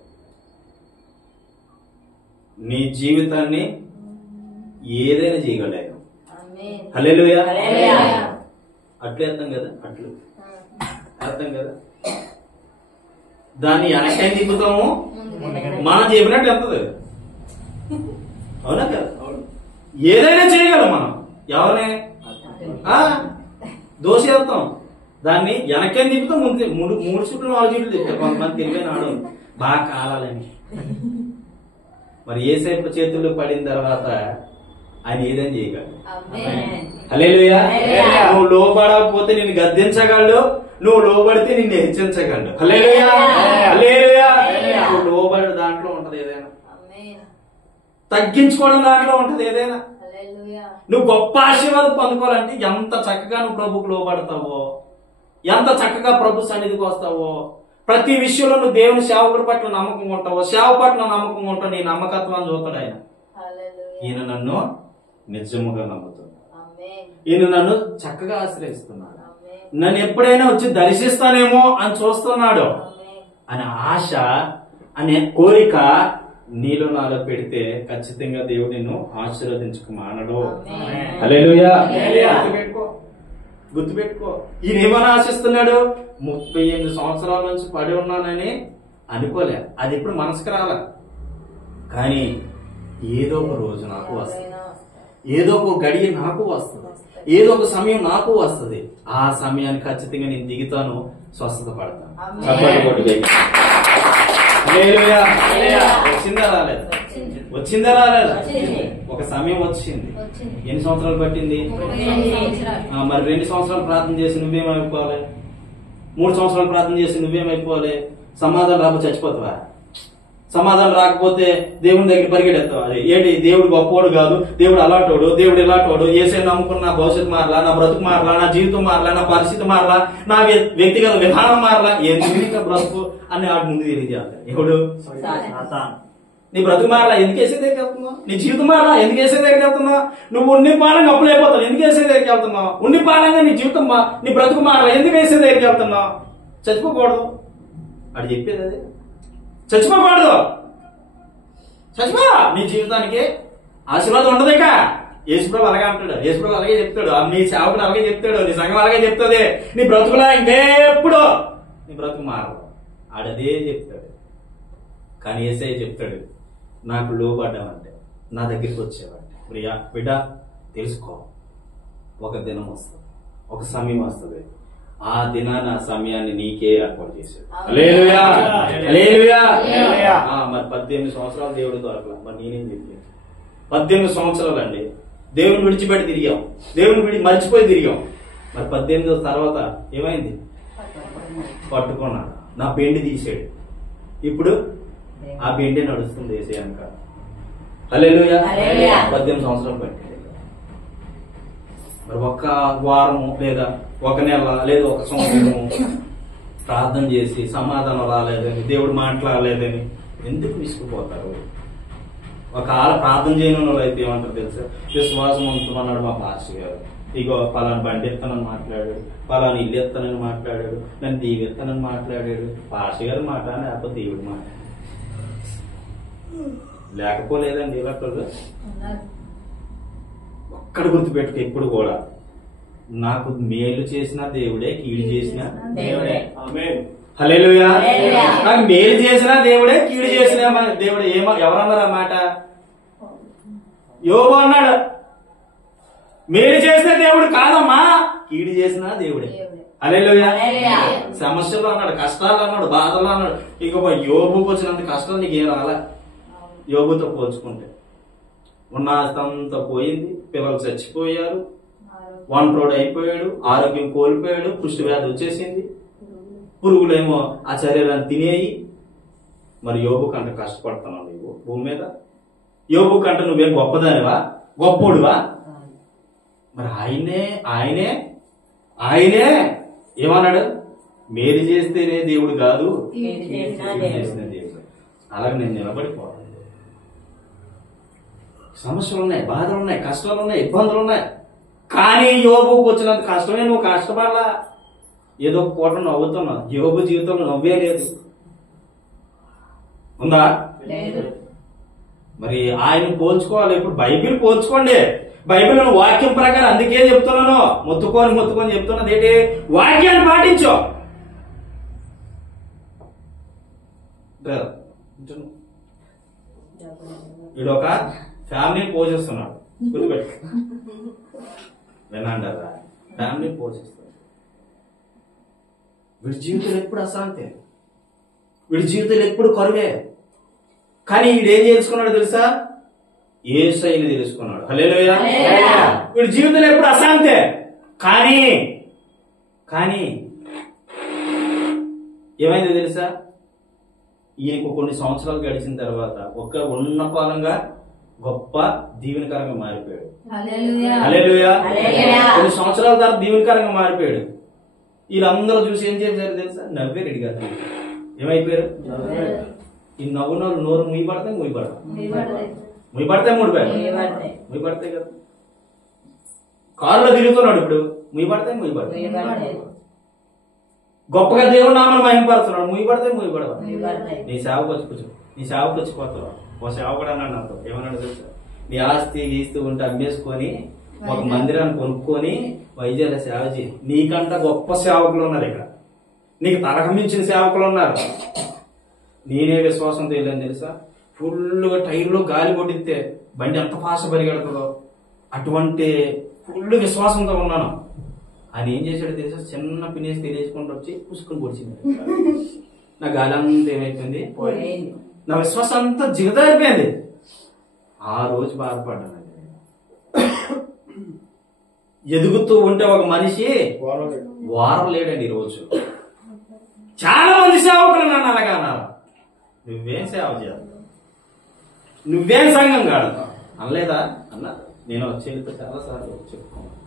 నీ జీవితాన్ని ఏదైనా చేయగలడు ఆయన. హల్లెలూయా. అట్లే అర్థం కదా, అట్లు అర్థం కదా. దాన్ని వెనక్కి తిప్పుతాము, మనం చెప్పినట్టు వెళ్తుంది. అవునా కదా? ఏదైనా చేయగలం మనం. ఎవరిని దోష వెళ్తాం, దాన్ని వెనక్కి తిప్పుతాం, ముందు 3 చుట్లు 4 చుట్లు తిప్పుతాం. కొంతమంది తెలివైన ఆడు బాగా కాలాలని. మరి ఏసేపు చేతుల్లో పడిన తర్వాత ఆయన ఏదైనా చేయగలడు. హల్లెలూయా. నువ్వు లోబడకపోతే నిన్ను గద్దించగలడు, నువ్వు లోబడితే నిన్ను హెచ్చరించగలడు. హల్లెలూయా. హల్లెలూయా. నువ్వు లోబడే దాంట్లో ఉంటది ఏదైనా, తగ్గించుకోవడం దాంట్లో ఉంటది ఏదైనా. నువ్వు గొప్ప ఆశీర్వాదం పొందుకోవాలంటే ఎంత చక్కగా నువ్వు ప్రభుకు లోబడతావో, ఎంత చక్కగా ప్రభు సన్నిధికి వస్తావో, ప్రతి విషయంలో నువ్వు దేవుని సేవకుడి పట్ల నమ్మకంగా ఉంటావో, సేవ పట్ల నమ్మకంగా ఉంటావు. నీ నమ్మకత్వాన్ని చూస్తాడు ఆయన. ఈయన నన్ను నిజముగా నమ్ముతున్నాడు, ఈయన నన్ను చక్కగా ఆశ్రయిస్తున్నాడు, నన్ను ఎప్పుడైనా వచ్చి దర్శిస్తానేమో అని చూస్తున్నాడు అనే ఆశ, అనే కోరిక నీలో నాలో పెడితే ఖచ్చితంగా దేవుడు నిన్ను ఆశీర్వదించుకు మానడు. హల్లెలూయా. గుర్తుపెట్టుకో. ఈయన ఏమని ఆశిస్తున్నాడు? 38 సంవత్సరాల నుంచి పడి ఉన్నానని అనుకోలే. అది ఇప్పుడు మనసుకు రాలే. కానీ ఏదో ఒక రోజు నాకు వస్తుంది, ఏదో ఒక గడియ నాకు వస్తుంది, ఏదో ఒక సమయం నాకు వస్తుంది. ఆ సమయాన్ని ఖచ్చితంగా నేను దిగుతాను, స్వస్థత పడతాను. వచ్చిందా రాలేదు? వచ్చిందా రాలేదు? ఒక సమయం వచ్చింది. ఎన్ని సంవత్సరాలు పట్టింది? మరి 2 సంవత్సరాలు ప్రార్థన చేసి నువ్వేమైపోవాలి? 3 సంవత్సరాలు ప్రార్థన చేసి నువ్వేమైపోవాలి? సమాధానం రాకపోతే చచ్చిపోతావా? సమాధానం రాకపోతే దేవుని దగ్గర పరిగెడతావా? ఏంటి దేవుడు గొప్పవాడు కాదు, దేవుడు అలాంటోడు, దేవుడు ఇలాంటోడు, ఏసే నమ్ముకున్న నా భవిష్యత్తు మారలా, నా బ్రతుకు మారలా, నా జీవితం మారలా, నా పరిస్థితి మారలా, నా వ్యక్తిగత విధానం మారలా, ఎందుకు బ్రతుకు అని ఆడు ముందు తెలియజేస్తాడు. ఎవడు? నీ బ్రతుకు మారలా, ఎందుకు వేసే దగ్గరికి వెళ్తున్నావు? నీ జీవితం మారలా, ఎందుకు వేసే దగ్గరికి వెళ్తున్నావు? నువ్వు ఉన్ని పాలంగా అప్పులు అయిపోతావు, ఎందుకు వేసే దగ్గరికి వెళ్తున్నావు? ఉన్ని పాలంగా నీ జీవితం నీ బ్రతుకు మారలా, ఎందుకు వేసే దగ్గరికి వెళ్తున్నావు? చచ్చిపోకూడదు. అడు చెప్పేది అదే, చచ్చిపోకూడదు. చచ్చిపో, నీ జీవితానికి ఆశీర్వాదం ఉండదు. ఇక యేసుప్రభు అలాగే అంటాడు, యేసుప్రభు అలాగే చెప్తాడు, నీ సేవకుడు అలాగే చెప్తాడు, నీ సంఘం అలాగే చెప్తుంది. నీ బ్రతుకులా ఇంకెప్పుడు నీ బ్రతుకు మారదు. ఆడదే చెప్తాడు. కానీ యేసయ్య చెప్తాడు, నాకు లోబడ్డావంటే, నా దగ్గరికి వచ్చేవంటే, ప్రియా బిడ్డ తెలుసుకో, ఒక దినం వస్తుంది, ఒక సమయం వస్తుంది. ఆ దినాన్ని, ఆ సమయాన్ని నీకే ఏర్పాటు చేశాడు. హల్లెలూయా. హల్లెలూయా. మరి 18 సంవత్సరాలు దేవుడు దొరకలా. మరి నేనేం చెప్పాను? 18 సంవత్సరాలు అండి దేవుని విడిచిపెట్టి తిరిగాం, దేవుని మర్చిపోయి తిరిగాం. మరి 18 తర్వాత ఏమైంది? పట్టుకున్నాడు, నా బెండి తీసాడు. ఇప్పుడు ఆ బెండే నడుస్తుంది యేసయ్యక. హల్లెలూయా. 18 సంవత్సరాలు పట్టింది. మరి ఒక్క వారము లేదా ఒక నెల లేదా ఒక సంవత్సరము ప్రార్థన చేసి సమాధానం రాలేదని, దేవుడు మాట్లాడలేదని ఎందుకు విసుకుపోతారు? ఒక ప్రార్థన చేయని వాళ్ళు అయితే ఏమంటారు తెలుసా? విశ్వాసం ఉంటున్నాడు మా పాస్టర్ గారు, ఇగో పలాని బండి ఎత్తానని మాట్లాడాడు, పలాని ఇల్లు ఎత్తానని మాట్లాడాడు, నన్ను దీవెత్తానని మాట్లాడాడు. పాస్టర్ గారి మాట లేకపోతే దేవుడి మాట లేకపోలేదండి. ఇలాంటి ఒక్కడ గుర్తుపెట్టుకు ఎప్పుడు కూడా, నాకు మేలు చేసిన దేవుడే, కీడు చేసిన దేవుడే. హల్లెలూయా. నాకు మేలు చేసిన దేవుడే, కీడు చేసిన దేవుడే. ఎవరన్నారు ఆ మాట? యోబు అన్నాడు, మేలు చేసిన దేవుడు కాదమ్మా, కీడు చేసిన దేవుడే. హల్లెలూయా. సమస్యలు అన్నాడు, కష్టాలు అన్నాడు, బాధలు అన్నాడు. ఇక యోబుకు వచ్చినంత కష్టం నీకేం రాలే. యోబుతో పోల్చుకుంటే ఉన్న ఆస్తంతా పోయింది, పిల్లలు చచ్చిపోయారు, ఒంట్రోడు అయిపోయాడు, ఆరోగ్యం కోల్పోయాడు, కుష్టి వ్యాధి వచ్చేసింది, పురుగులేమో ఆ శరీరాన్ని తినేయి. మరి యోబు కంట కష్టపడుతున్నావు నువ్వు భూమి మీద? యోబు కంట నువ్వేం గొప్పదానివా, గొప్పోడువా? మరి ఆయనే ఏమన్నాడు? మేలు చేస్తేనే దేవుడు కాదు, చేసిన దేవుడు. అలాగే నేను నిలబడిపోవాలి. సమస్యలు ఉన్నాయి, బాధలు ఉన్నాయి, కష్టాలు ఉన్నాయి, ఇబ్బందులు ఉన్నాయి. కానీ యోబుకు వచ్చినంత కష్టమే నువ్వు కష్టపడలా. ఏదో ఒక పూట నవ్వుతున్నావు. యోబు జీవితంలో నవ్వే లేదు. ఉందా? మరి ఆయన పోల్చుకోవాలి. ఇప్పుడు బైబిల్ పోల్చుకోండి. బైబిల్ వాక్యం ప్రకారం అందుకే చెప్తున్నాను, మొత్తుకొని చెప్తున్నది ఏంటి? వాక్యాన్ని పాటించు. వీడు ఒక ఫ్యామిలీని పోషిస్తున్నాడు, గుర్తుపెట్టు. వినంటారా? ఫ్యామిలీని పోషిస్తాడు. వీడి జీవితం ఎప్పుడు అశాంతే, వీడి జీవితం ఎప్పుడు కరువే. కానీ వీడేం తెలుసుకున్నాడు తెలుసా? యేసయ్యని తెలుసుకున్నాడు. హల్లెలూయా. వీడి జీవితంలో ఎప్పుడు అశాంతే. కానీ ఏమైందో తెలుసా? ఈయనకు కొన్ని సంవత్సరాలు గడిచిన తర్వాత ఒక ఉన్నపాలంగా గొప్ప దీవెనకరంగా మారిపోయాడు. హల్లెలూయా. కొన్ని సంవత్సరాల తర్వాత దీవెనకరంగా మారిపోయాడు. వీళ్ళందరూ చూసి ఏం చేశారు తెలుసా? నవ్వేరు. రెడీ కాదు. ఏమైపోయారు? ఈ నవ్వు నోరు ముయ్యబడతాయి ముయ్యబడతాయి కదా. కారులో తిరుగుతున్నాడు, ఇప్పుడు ముయ్యబడతాయి. గొప్పగా దేవుడు నామని మహిమపడుతున్నాడు, ముయ్యబడతాయి. నీ సేవకు వచ్చిపోతున్నావు. ఓ సేవకుడు అన్నాడు నాతో, ఏమన్నాడు తెలుసా? నీ ఆస్తి గీస్తూ ఉంటే అమ్మేసుకొని ఒక మందిరాన్ని కొనుక్కొని వైద్యాల సేవ చేయి. నీకంట గొప్ప సేవకులు ఉన్నారు ఇక్కడ, నీకు తరహమించిన సేవకులు ఉన్నారు. నేనే విశ్వాసంతో వెళ్ళాను తెలుసా? ఫుల్గా టైర్లో గాలి కొట్టిస్తే బండి ఎంత ఫాస్ట్ పరిగెడుతుందో అటువంటి ఫుల్ విశ్వాసంతో ఉన్నాను. ఆయన ఏం చేశాడు తెలుసా? చిన్న పినేసి తెలియకుండా వచ్చి పుసుకుని పొడిచింది. నా గాలి అంతా ఏమైపోయింది, నా విశ్వాసం అంతా జిగదారిపోయింది. ఆ రోజు బాధపడ్డాను. ఎదుగుతూ ఉంటే ఒక మనిషి వారం లేడండి. ఈ రోజు చాలా మంది సేవకులు నన్ను అలాగా అన్నారు, నువ్వేం సేవ చేస్తావు, నువ్వేం సంఘం కాడతావు అనలేదా? అన్నారు. నేను చెల్లితో చాలా సార్లు చెప్పుకున్నాను,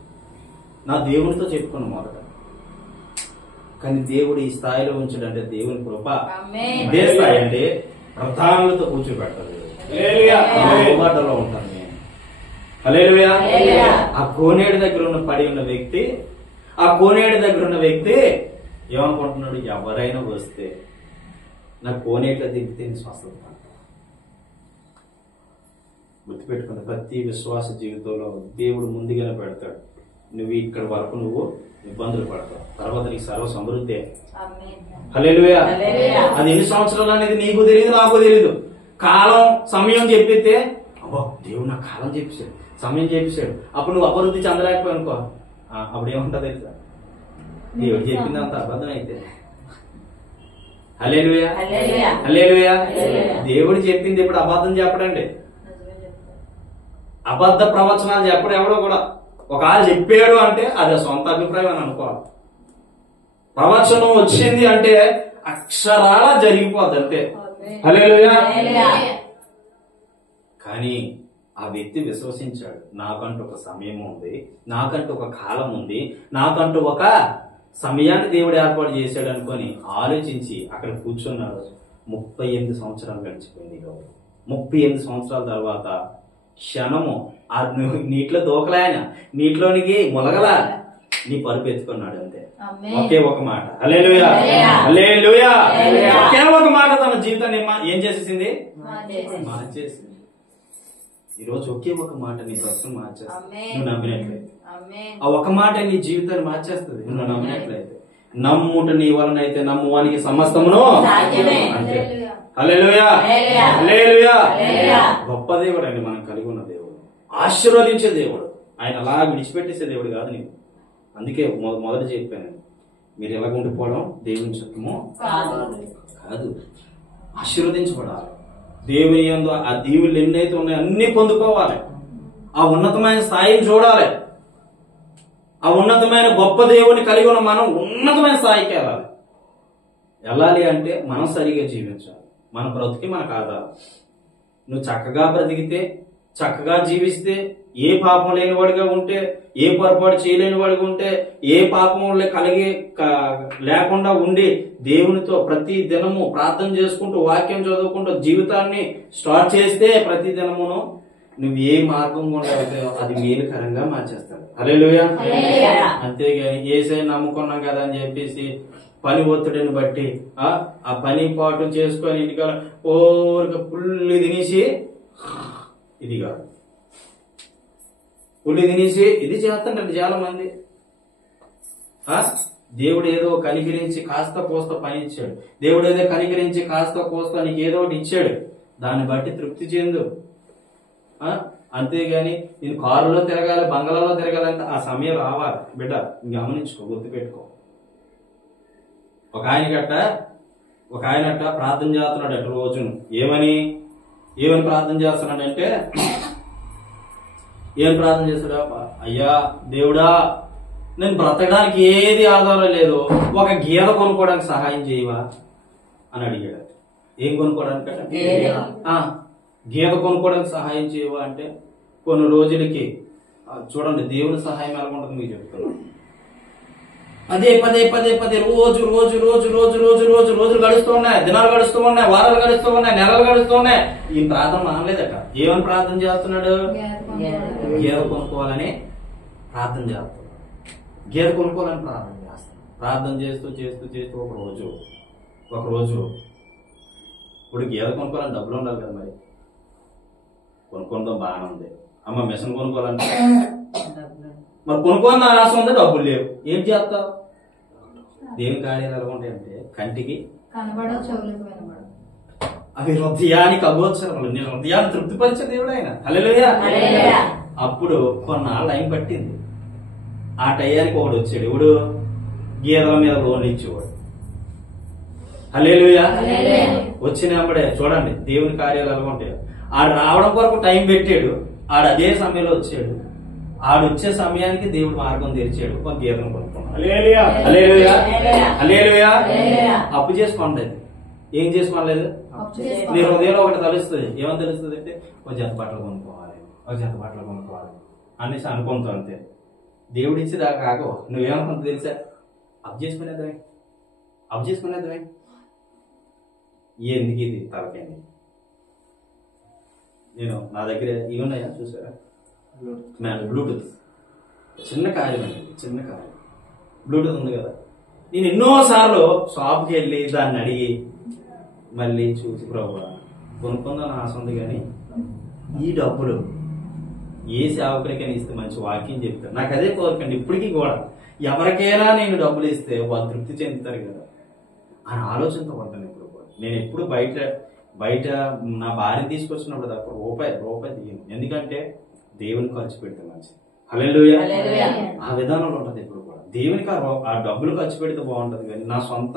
నా దేవునితో చెప్పుకున్నాను మొదట. కానీ దేవుడు ఈ స్థాయిలో ఉంచడంటే దేవుని కృప. ఇదే స్థాయి అంటే ప్రధానులతో కూర్చోబెడతాడు, మాటలో ఉంటాను నేను. హల్లెలూయా. ఆ కోనేడు దగ్గర పడి ఉన్న వ్యక్తి, ఆ కోనేడు దగ్గర ఉన్న వ్యక్తి ఏమనుకుంటున్నాడు? ఎవరైనా వస్తే నా కోనేట్లో దిగితే స్వస్థత. గుర్తుపెట్టుకున్న ప్రతి విశ్వాస జీవితంలో దేవుడు ముందుగానే పెడతాడు. నువ్వు ఇక్కడ వరకు నువ్వు ఇబ్బందులు పడతావు, తర్వాత నీకు సర్వ సమృద్ధి. హల్లెలూయా. అది ఎన్ని సంవత్సరాలు అనేది నీకు తెలియదు, నాకు తెలియదు. కాలం సమయం చెప్పితే అబ్బో దేవుడు నాకు కాలం చెప్పేశాడు, సమయం చెప్పేశాడు. అప్పుడు నువ్వు అభివృద్ధి చెందలేకపోయి అనుకో, అప్పుడు ఏముంటా తెలుసా? దేవుడు చెప్పింది అంత అబద్ధం అయితే. హల్లెలూయా. హల్లెలూయా. దేవుడు చెప్పింది ఇప్పుడు అబద్ధం చెప్పడండి, అబద్ధ ప్రవచనాలు చెప్పడం ఎవడో కూడా. ఒక ఆళ్ళు చెప్పాడు అంటే అది సొంత అభిప్రాయం అని అనుకోవాలి. ప్రవచనం వచ్చింది అంటే అక్షరాల జరిగిపోద్ది అంతే. హల్లెలూయా. కానీ ఆ వ్యక్తి విశ్వసించాడు, నాకంటూ ఒక సమయం ఉంది, నాకంటూ ఒక కాలం ఉంది, నాకంటూ ఒక సమయాన్ని దేవుడు ఏర్పాటు చేశాడు అనుకొని ఆలోచించి అక్కడ కూర్చున్నాడు. 38 సంవత్సరాలు గడిచిపోయింది. 38 సంవత్సరాల తర్వాత క్షణము ఆ నీటిలో దూకలాయన, నీటిలోనికి మొలగలా, నీ పరుపు ఎత్తుకున్నాడు అంతే. ఒకే ఒక మాట. హల్లెలూయా. హల్లెలూయా. ఒకే ఒక మాట తన జీవితాన్ని ఏం చేసేసింది? మార్చేసింది. ఈరోజు ఒకే ఒక మాట నీ బ్రతుకును మార్చేస్తుంది నువ్వు నమ్మినట్లయితే. ఆ ఒక మాట నీ జీవితాన్ని మార్చేస్తుంది నువ్వు నమ్మినట్లయితే. నమ్ముట నీ వలనైతే నమ్మువానికి సమస్తమును అంతే. హల్లెలూయా. హల్లెలూయా. గొప్ప దేవుడు అండి మనం కలిగి ఉన్న దేవుడు, ఆశీర్వదించే దేవుడు. ఆయన అలా విడిచిపెట్టేసే దేవుడు కాదు నీవు. అందుకే మొదట చెప్పాను, మీరు ఎలాగ ఉండిపోవడం దేవుని చిత్తము కాదు, ఆశీర్వదించబడాలి. దేవుని యందు ఆ దీవులు ఎన్నైతే ఉన్నాయో అన్ని పొందుకోవాలి. ఆ ఉన్నతమైన స్థాయిని చూడాలి. ఆ ఉన్నతమైన గొప్ప దేవుని కలిగి ఉన్న మనం ఉన్నతమైన స్థాయికి వెళ్ళాలి. వెళ్ళాలి అంటే మనం సరిగా జీవించాలి. మన బ్రతికి మనకు ఆధారం. నువ్వు చక్కగా బ్రతికితే, చక్కగా జీవిస్తే, ఏ పాపం లేనివాడిగా ఉంటే, ఏ పొరపాటు చేయలేని వాడిగా ఉంటే, ఏ పాపం కలిగి లేకుండా ఉండి దేవునితో ప్రతి దినము ప్రార్థన చేసుకుంటూ వాక్యం చదువుకుంటూ జీవితాన్ని స్టార్ట్ చేస్తే ప్రతి దినమును నువ్వు ఏ మార్గం గుండా వెళ్తావో అది మేలుకరంగా మార్చేస్తాడు. హల్లెలూయా. అంతేగాని యేసయ్య నమ్ముకున్నాం కదా అని చెప్పేసి పని ఒత్తిడిని బట్టి ఆ పని పాటు చేసుకొని ఇంటికాల ఓరిక పుల్లి తినేసి ఇది కాదు. పులి తినేసి ఇది చేస్తుంటారు చాలా మంది. దేవుడు ఏదో కనికరించి కాస్త కోస్త పని ఇచ్చాడు, దేవుడు ఏదో కనికరించి కాస్త కోస్త నీకు ఏదో ఒకటి ఇచ్చాడు, దాన్ని బట్టి తృప్తి చెందు. అంతేగాని నేను కారులో తిరగాలి, బంగ్లాలో తిరగాలంటే ఆ సమయం రావాలి బిడ్డ. గమనించుకో, గుర్తుపెట్టుకో. ఒక ఆయనట ప్రార్థన చేస్తున్నాడట రోజును. ఏమని ప్రార్థన చేస్తున్నాడంటే, ఏం ప్రార్థన చేస్తాడా? అయ్యా దేవుడా, నేను బ్రతకడానికి ఏది ఆధారం లేదు, ఒక గీత కొనుక్కోవడానికి సహాయం చేయవా అని అడిగాడు. ఏం కొనుక్కోవడానికి? గీత కొనుక్కోవడానికి సహాయం చేయవా అంటే, కొన్ని రోజులకి చూడండి దేవుని సహాయం ఎలా ఉంటుంది మీకు చెప్తున్నాను. పదే పదే పదే పదే రోజు రోజు రోజు రోజు రోజు రోజు రోజులు గడుస్తూ ఉన్నాయి, దినాలు గడుస్తూ ఉన్నాయి, వారాలు గడుస్తూ ఉన్నాయి, నెలలు గడుస్తూ ఉన్నాయి. ఈ ప్రార్థన మానలేదట. ఏమని ప్రార్థన చేస్తున్నాడు? గీత కొనుక్కోవాలని ప్రార్థన చేస్తున్నాడు. గీత కొనుక్కోవాలని ప్రార్థన చేస్తాడు. ప్రార్థన చేస్తూ చేస్తూ చేస్తూ ఒక రోజు ఇప్పుడు గీత కొనుక్కోవాలని డబ్బులు ఉండాలి కదా, మరి కొనుక్కుందాం బాగానే ఉంది. అమ్మ మిషన్ కొనుక్కోవాలంటే మరి కొనుక్కోని ఆశ ఉంది, డబ్బులు లేవు, ఏం చేస్తావు? దేవుని కార్యాలు ఎలా ఉంటాయంటే కంటికి అవి హృదయానికి అగోచరములు. నేను హృదయాన్ని తృప్తిపరిచే దేవుడు ఆయన. హల్లెలూయా. అప్పుడు కొన్నాళ్ళు టైం పట్టింది. ఆ టయానికి ఒకడు వచ్చాడు. ఎవడు? గీతల మీద లోన్లు ఇచ్చేవాడు. హల్లెలూయా. వచ్చినప్పుడే చూడండి దేవుని కార్యాలు ఎలా ఉంటాయో. ఆడు రావడం కొరకు టైం పెట్టాడు, ఆడు అదే సమయంలో వచ్చాడు. ఆడు వచ్చే సమయానికి దేవుడు మార్గం తెరిచాడు. ఒక గీతను కొనుక్కున్నాడు. అప్పు చేసుకోండి. ఏం చేసుకోలేదు? నీ హృదయంలో ఒకటి తెలుస్తుంది. ఏమని తెలుస్తుంది అంటే, ఒక జత బట్టలు కొనుక్కోవాలి, ఒక జత బట్టలు కొనుక్కోవాలి అనేసి అనుకుంటావు. అంతే. దేవుడు ఇచ్చేదాకా కాకో నువ్వేమనుకుంటా తెలుసా? అప్పు చేసుకునేదే ఎందుకు ఇది తలకైంది. నేను నా దగ్గర ఇవి ఉన్నాయా చూసారా? బ్లూటూత్ చిన్న కార్యం అండి, చిన్న కార్యం. బ్లూటూత్ ఉంది కదా, నేను ఎన్నోసార్లు షాప్కి వెళ్ళి దాన్ని అడిగి మళ్ళీ చూసి ప్రభు కొనుక్కుందాం ఆశ ఉంది, కానీ ఈ డబ్బులు ఏ సేవకులకైనా ఇస్తే మంచి వాక్యం చెప్తారు. నాకు అదే కోరికండి ఇప్పటికీ కూడా. ఎవరికైనా నేను డబ్బులు ఇస్తే వాళ్ళు తృప్తి చెందుతారు కదా అని ఆలోచనతో పడతాను ఇప్పుడు కూడా. నేను ఎప్పుడు బయట నా భార్యను తీసుకొచ్చినప్పుడు తప్ప రూపాయి దిగాను. ఎందుకంటే దేవుని ఖర్చు పెడితే మంచిది. హల్లెలూయా. ఆ విధానంలో ఉంటుంది ఇప్పుడు కూడా. దేవునికి ఆ డబ్బులు ఖర్చు పెడితే బాగుంటది, కానీ నా సొంత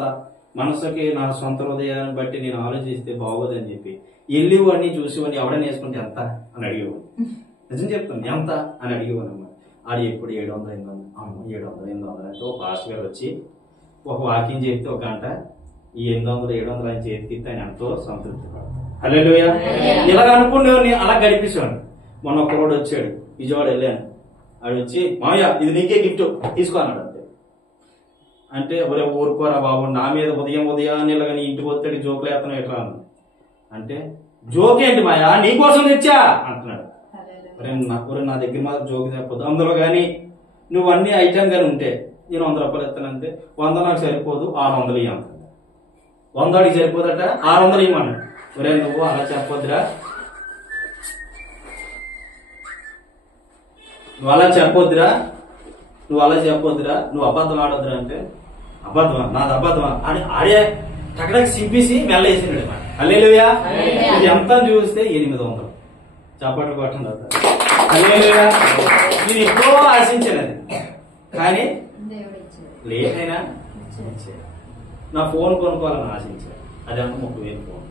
మనసుకి నా సొంత హృదయాన్ని బట్టి నేను ఆలోచిస్తే బాగోదని చెప్పి వెళ్ళివన్నీ చూసివన్నీ ఎవడని వేసుకుంటే ఎంత అని అడిగేవాడు. నిజం చెప్తాను, ఎంత అని అడిగేవాడు అన్నమాట. ఆడు ఎప్పుడు 700 800 700 అంటే ఒక పాస్టర్ గారు వచ్చి ఒక వాక్యం చెప్తే ఒక గంట ఈ 800 700 ఆయన చేతికి ఆయన ఎంతో సంతృప్తి పడతాడు. హల్లెలూయా. ఇలాగ అనుకునే అలా గడిపించాడు. మొన్న ఒకరోడు వచ్చాడు, విజయవాడ వెళ్ళాను. ఆడు వచ్చి, మామయ్య ఇది నీకే గిఫ్ట్ తీసుకో అన్నాడు. అంటే ఒరే ఊరుకోరా బాబు, నా మీద ఉదయాన్ని ఇలాగ నీ ఇంటికి వస్తాడు జోకులు వేస్తాను ఎట్లా అన్నాడు. అంటే జోకేంటి మాయా, నీకోసం తెచ్చా అంటున్నాడు. నా దగ్గర మాత్రం జోకి తెప్పదు, అందులో కానీ నువ్వు అన్ని ఐటమ్ గానీ ఉంటే నేను 100 రూపాయలు ఇస్తానంటే 100 నాకు సరిపోదు, 600 ఇవ్వండి. 100 వాడికి సరిపోదట, 600 ఇవ్వమన్నాడు. ఒరే నువ్వు అలా చెప్పొద్దురా, నువ్వు అలా చెప్పొద్దురా, నువ్వు అబద్ధం ఆడొద్దురా అంటే, అబద్ధమా, నాది అబద్ధమా అని ఆడే టక్కడకి సింపేసి మెల్లేసినాడు. హల్లెలూయా. ఇది ఎంత చూస్తే 800 చప్పట్లు కొట్టండి. హల్లెలూయా. నేను ఎప్పుడో ఆశించాను అది, కానీ లేట్ అయినా నా ఫోన్ కొనుక్కోవాలని ఆశించాను. అదంతా 30,000 ఫోన్.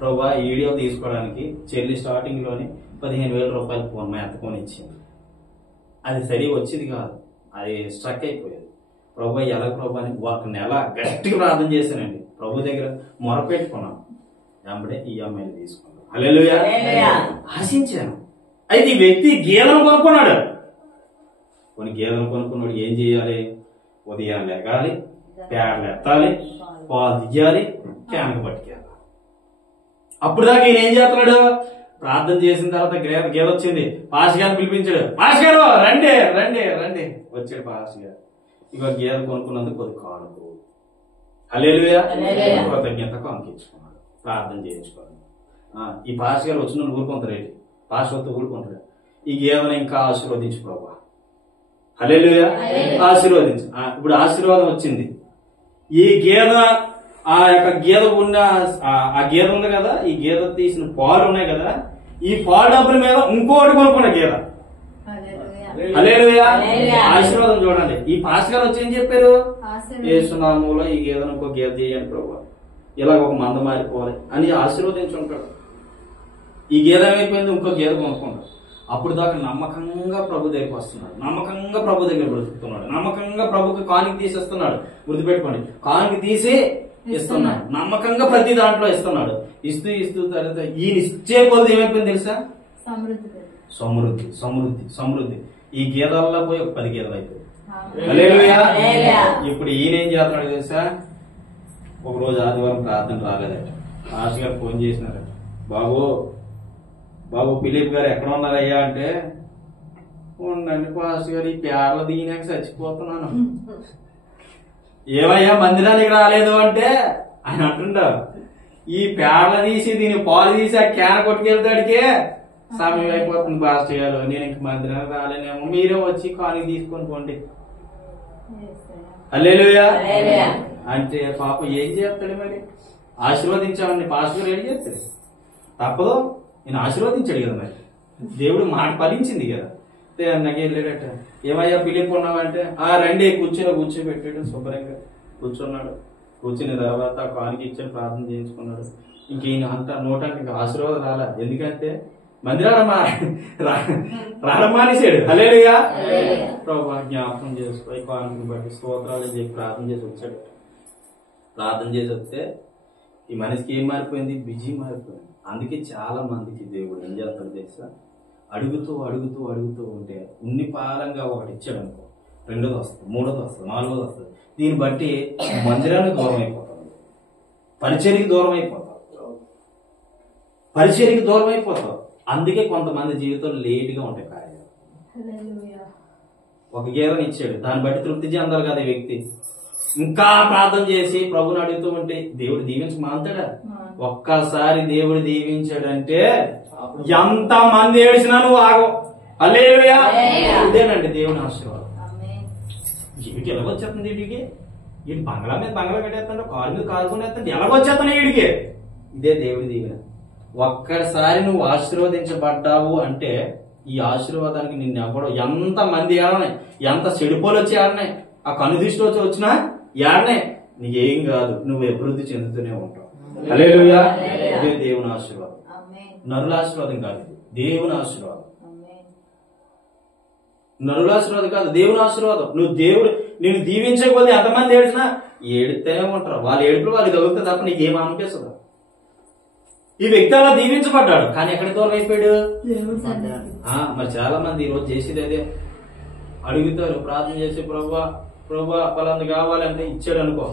ప్రభా ఈ వీడియో తీసుకోవడానికి చెల్లి స్టార్టింగ్ లోని 15,000 రూపాయల ఫోన్ మా అత్త ఫోన్ ఇచ్చింది. అది సరి వచ్చేది కాదు, అది స్ట్రక్ అయిపోయేది. ప్రభు ఎలా ప్రభు అని ఒక నెల గట్టిగా ప్రార్థన చేశానండి. ప్రభు దగ్గర మొరపెట్టుకున్నాను. వెంబడే ఈఎంఐలు తీసుకున్నాను. హల్లెలూయా. ఆశించాను. అయితే ఈ వ్యక్తి గేదెను కొనుక్కున్నాడు. కొన్ని గేదెను కొనుక్కున్నాడు. ఏం చేయాలి? ఉదయం లెగాలి, పేడలు ఎత్తాలి, పాలు దియ్యాలి, క్యాన్కి పట్టుకెళ్ళాలి. అప్పుడు దాకా ఈయన ఏం చేస్తున్నాడు? ప్రార్థన చేసిన తర్వాత గేదె వచ్చింది, పాస్ గారిని పిలిపించాడు. పాస్ గారు రండి రండి రండి. వచ్చాడు పాస్ గారు. ఇక గేదె కొనుక్కున్నందుకు కొద్ది కానుకో హల్లెలూయా కృతజ్ఞత కానుకించుకున్నాడు. ప్రార్థన చేయించుకోవాలి. ఈ పాస్ గారు వచ్చిన ఊరుకుంటారు ఏంటి, పాస్ వస్తే ఊరుకుంటారు. ఈ గేదెను ఇంకా ఆశీర్వదించు ప్రభువా, హల్లెలూయా, ఆశీర్వదించు. ఇప్పుడు ఆశీర్వాదం వచ్చింది. ఈ గేదె, ఆ యొక్క గేదె ఉన్న ఆ గేదె ఉంది కదా, ఈ గేదె తీసిన పాలు ఉన్నాయి కదా, ఈ పాలు డబ్బుల మీద ఇంకోటి కొనుక్కున్న గేదె. హల్లెలూయా, ఆశీర్వాదం చూడండి. ఈ పాస్ గారు వచ్చి ఏం చెప్పారు, యేసునామములో ఈ గేదెను ఇంకో గేదె చేయండి ప్రభు, ఇలా ఒక మంద మారిపోవాలి అని ఆశీర్వదించుంటాడు. ఈ గేదె ఏమైపోయింది, ఇంకో గేదె కొనుక్కుంటాడు. అప్పుడు దాకా నమ్మకంగా ప్రభు దగ్గరికి వస్తున్నాడు, నమ్మకంగా ప్రభు దగ్గర బ్రతుకుతున్నాడు, నమ్మకంగా ప్రభుకి కానుక తీసేస్తున్నాడు. గుర్తుపెట్టుకోండి, కానుక తీసి ఇస్తున్నాడు, నమ్మకంగా ప్రతి దాంట్లో ఇస్తున్నాడు. ఇస్తూ తర్వాత ఈయన ఇచ్చే కొద్ది ఏమైపోయింది తెలుసా, సమృద్ధి సమృద్ధి సమృద్ధి. ఈ గేదెల్లో పోయి ఒక 10 గేదెలు అయిపోయి. ఇప్పుడు ఈయన ఏం చేస్తున్నాడు తెలుసా, ఒక రోజు ఆదివారం ప్రార్థన రాలేదట, ఆశ గారు ఫోన్ చేసినారట, బాబు ఫిలిప్ గారు ఎక్కడ ఉన్నారయ్యా అంటే, ఉండండి పాస్ గారు ఈ పేర్ల దీనాక చచ్చిపోతున్నాను. ఏమయ్యా మందిరానికి రాలేదు అంటే ఆయన అంటుంటారు, ఈ పేర్ల తీసి దీని పాలు తీసి ఆ క్యాన కొట్టుకెళ్తాడికే సమయం అయిపోతుంది పాస్ చేయాలి, నేను ఇంక మందిరానికి రాలేనేమో, మీరే వచ్చి కానుక తీసుకొని పోండి. హల్లెలూయా అంటే పాపం ఏం చేస్తాడు మరి, ఆశీర్వదించామని పాస్ గారు ఏం చేస్తాడు, తప్పదు, నేను ఆశీర్వదించాడు కదా, మరి దేవుడు మాట ఫలించింది కదా. అన్నకి వెళ్ళాడట, ఏమయ్యా ఫిలిప్ ఉన్నావంటే, రండి కూర్చోబెట్టాడు, శుభ్రంగా కూర్చున్నాడు. కూర్చున్న తర్వాత కానుక ఇచ్చాడు, ప్రార్థన చేయించుకున్నాడు. ఇంక ఈయన నోటానికి ఇంకా ఆశీర్వాదం రాలా, ఎందుకంటే రాడమానేశాడు. హల్లెలూయా, ప్రభువా జ్ఞాపకం చేసుకోయి కానుకని బట్టి స్తోత్రాలు అని చెప్పి ప్రార్థన చేసి వచ్చాడు. ప్రార్థన చేసి వస్తే ఈ మనిషికి ఏం మారిపోయింది, బిజీ మారిపోయింది. అందుకే చాలా మందికి దేవుడు ఏం చేస్తాడు తెలుసా, అడుగుతూ అడుగుతూ అడుగుతూ ఉంటే ఉన్ని పాలంగా ఒకటి ఇచ్చాడు అనుకో, 2ోది వస్తుంది, 3ోది వస్తుంది, 4ోది వస్తుంది. దీన్ని బట్టి మందిరానికి దూరం అయిపోతాం, పరిచర్యకి దూరం అయిపోతాం. అందుకే కొంతమంది జీవితంలో లేటుగా ఉంటాయి కార్యాలు. ఒక గేదెని ఇచ్చాడు, దాన్ని బట్టి తృప్తి చెందాలి కదా ఈ వ్యక్తి. ఇంకా ప్రార్థన చేసి ప్రభుని అడుగుతూ ఉంటే దేవుడు దీవించి మాంతాడా? ఒక్కసారి దేవుడు దీవించాడంటే ఎంత మంది ఏడిచినా నువ్వు ఆగవు. హల్లెలూయా, ఇదేనండి దేవుని ఆశీర్వాదం. వీటికి ఎలాగొచ్చేస్తుంది, వీటి బంగ్లా మీద బంగ్లా కట్టేస్తాడు, కారు మీద కారు కొనేస్తాడు, ఎలాగొచ్చేస్తాను వీడికి. ఇదే దేవుడి దీవెన. ఒక్కసారి నువ్వు ఆశీర్వదించబడ్డావు అంటే ఈ ఆశీర్వాదానికి నిన్నెవ్వడం, ఎంత మంది ఏడనాయి, ఎంత చెడిపోలు వచ్చి ఏడనాయి, ఆ కనుదృష్టి వచ్చి వచ్చినా ఏడనాయి, నీకేం కాదు, నువ్వు అభివృద్ధి చెందుతూనే ఉంటావు. హల్లెలూయా, ఇదే దేవుని ఆశీర్వాదం. నరుల ఆశీర్వాదం కాదు, దేవుని ఆశీర్వాదం. నరుల ఆశీర్వాదం కాదు, దేవుని ఆశీర్వాదం. నేను దీవించకపోతే ఎంతమంది ఏడిచినా ఏడితేనే ఉంటారు, వాళ్ళ ఏడుపులు వాళ్ళకి తగులుతుంది తప్ప నీకేం అనిపిస్తుంది. ఈ వ్యక్తి అలా దీవించబడ్డాడు, కానీ ఎక్కడికి దూరం అయిపోయాడు. మరి చాలా మంది ఈరోజు చేసేది అదే, అడుగుతారు ప్రార్థన చేసి, ప్రభువా పలాంది కావాలంటే ఇచ్చాడు అనుకో,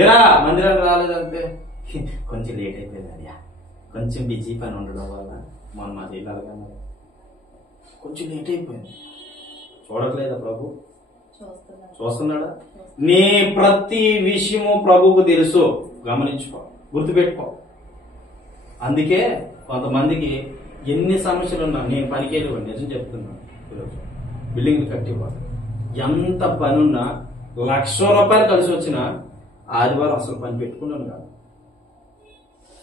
ఏరా మందిరానికి రాలేదంటే కొంచెం లేట్ అయిపోయింది అయ్యా, కొంచెం బిజీ పని ఉండడం వల్ల మొన్న మా జిల్లాలుగా కొంచెం లేట్ అయిపోయింది. చూడట్లేదా ప్రభు? చూస్తున్నాడా? నీ ప్రతి విషయము ప్రభువుకు తెలుసు, గమనించుకో, గుర్తుపెట్టుకో. అందుకే కొంతమందికి ఎన్ని సమస్యలు ఉన్నా, నేను పనికి వెళ్ళివ్వండి, నిజం చెప్తున్నాను, బిల్డింగ్ కట్టివ్వాలి, ఎంత పని ఉన్నా ₹1,00,000 కలిసి వచ్చినా ఆదివారం అసలు పని పెట్టుకున్నాను కాదు.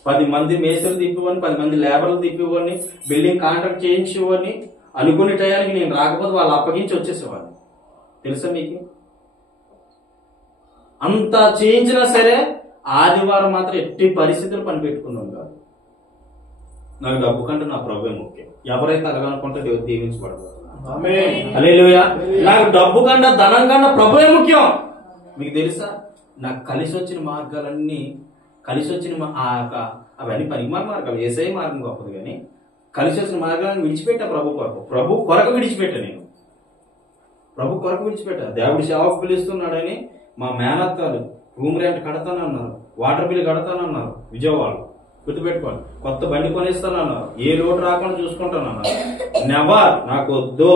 10 మంది మేస్త్రులు తిప్పివ్వని, 10 మంది లేబర్లు తిప్పివ్వని, బిల్డింగ్ కాంట్రాక్ట్ చేయించేవాడిని. అనుకునే టయానికి నేను రాకపోతే వాళ్ళు అప్పగించి వచ్చేసేవాడిని. తెలుసా మీకు? అంత చేయించినా సరే ఆదివారం మాత్రం ఎట్టి పరిస్థితులు పని పెట్టుకున్నాను కాదు. నాకు డబ్బు కంటే నా ప్రభువే ముఖ్యం. ఎవరైతే అలాగనుకుంటే దేవుడు దీవించబడబోతున్నారు. హల్లెలూయా. నాకు డబ్బు కన్నా ధనం కన్నా ప్రభువే ముఖ్యం. మీకు తెలుసా, నాకు కలిసి వచ్చిన మార్గాలన్నీ అవన్నీ పనికిమాల మార్గాలు, యేసయ్య మార్గం గొప్పది, కానీ కలిసి వచ్చిన మార్గాలను విడిచిపెట్టా ప్రభు కొరకు విడిచిపెట్టా. నేను ప్రభు కొరకు విడిచిపెట్టా. దేవుడి సేవకు పిలుస్తున్నాడని మా మేనత్తాలు రూమ్ రెంట్ కడతానన్నారు, వాటర్ బిల్ కడతానన్నారు, విజయవాడలో. గుర్తుపెట్టుకోండి, కొత్త బండి కొనిస్తానన్నారు, ఏ లోటు రాకుండా చూసుకుంటానన్నారు. నెవర్, నాకు వద్దు,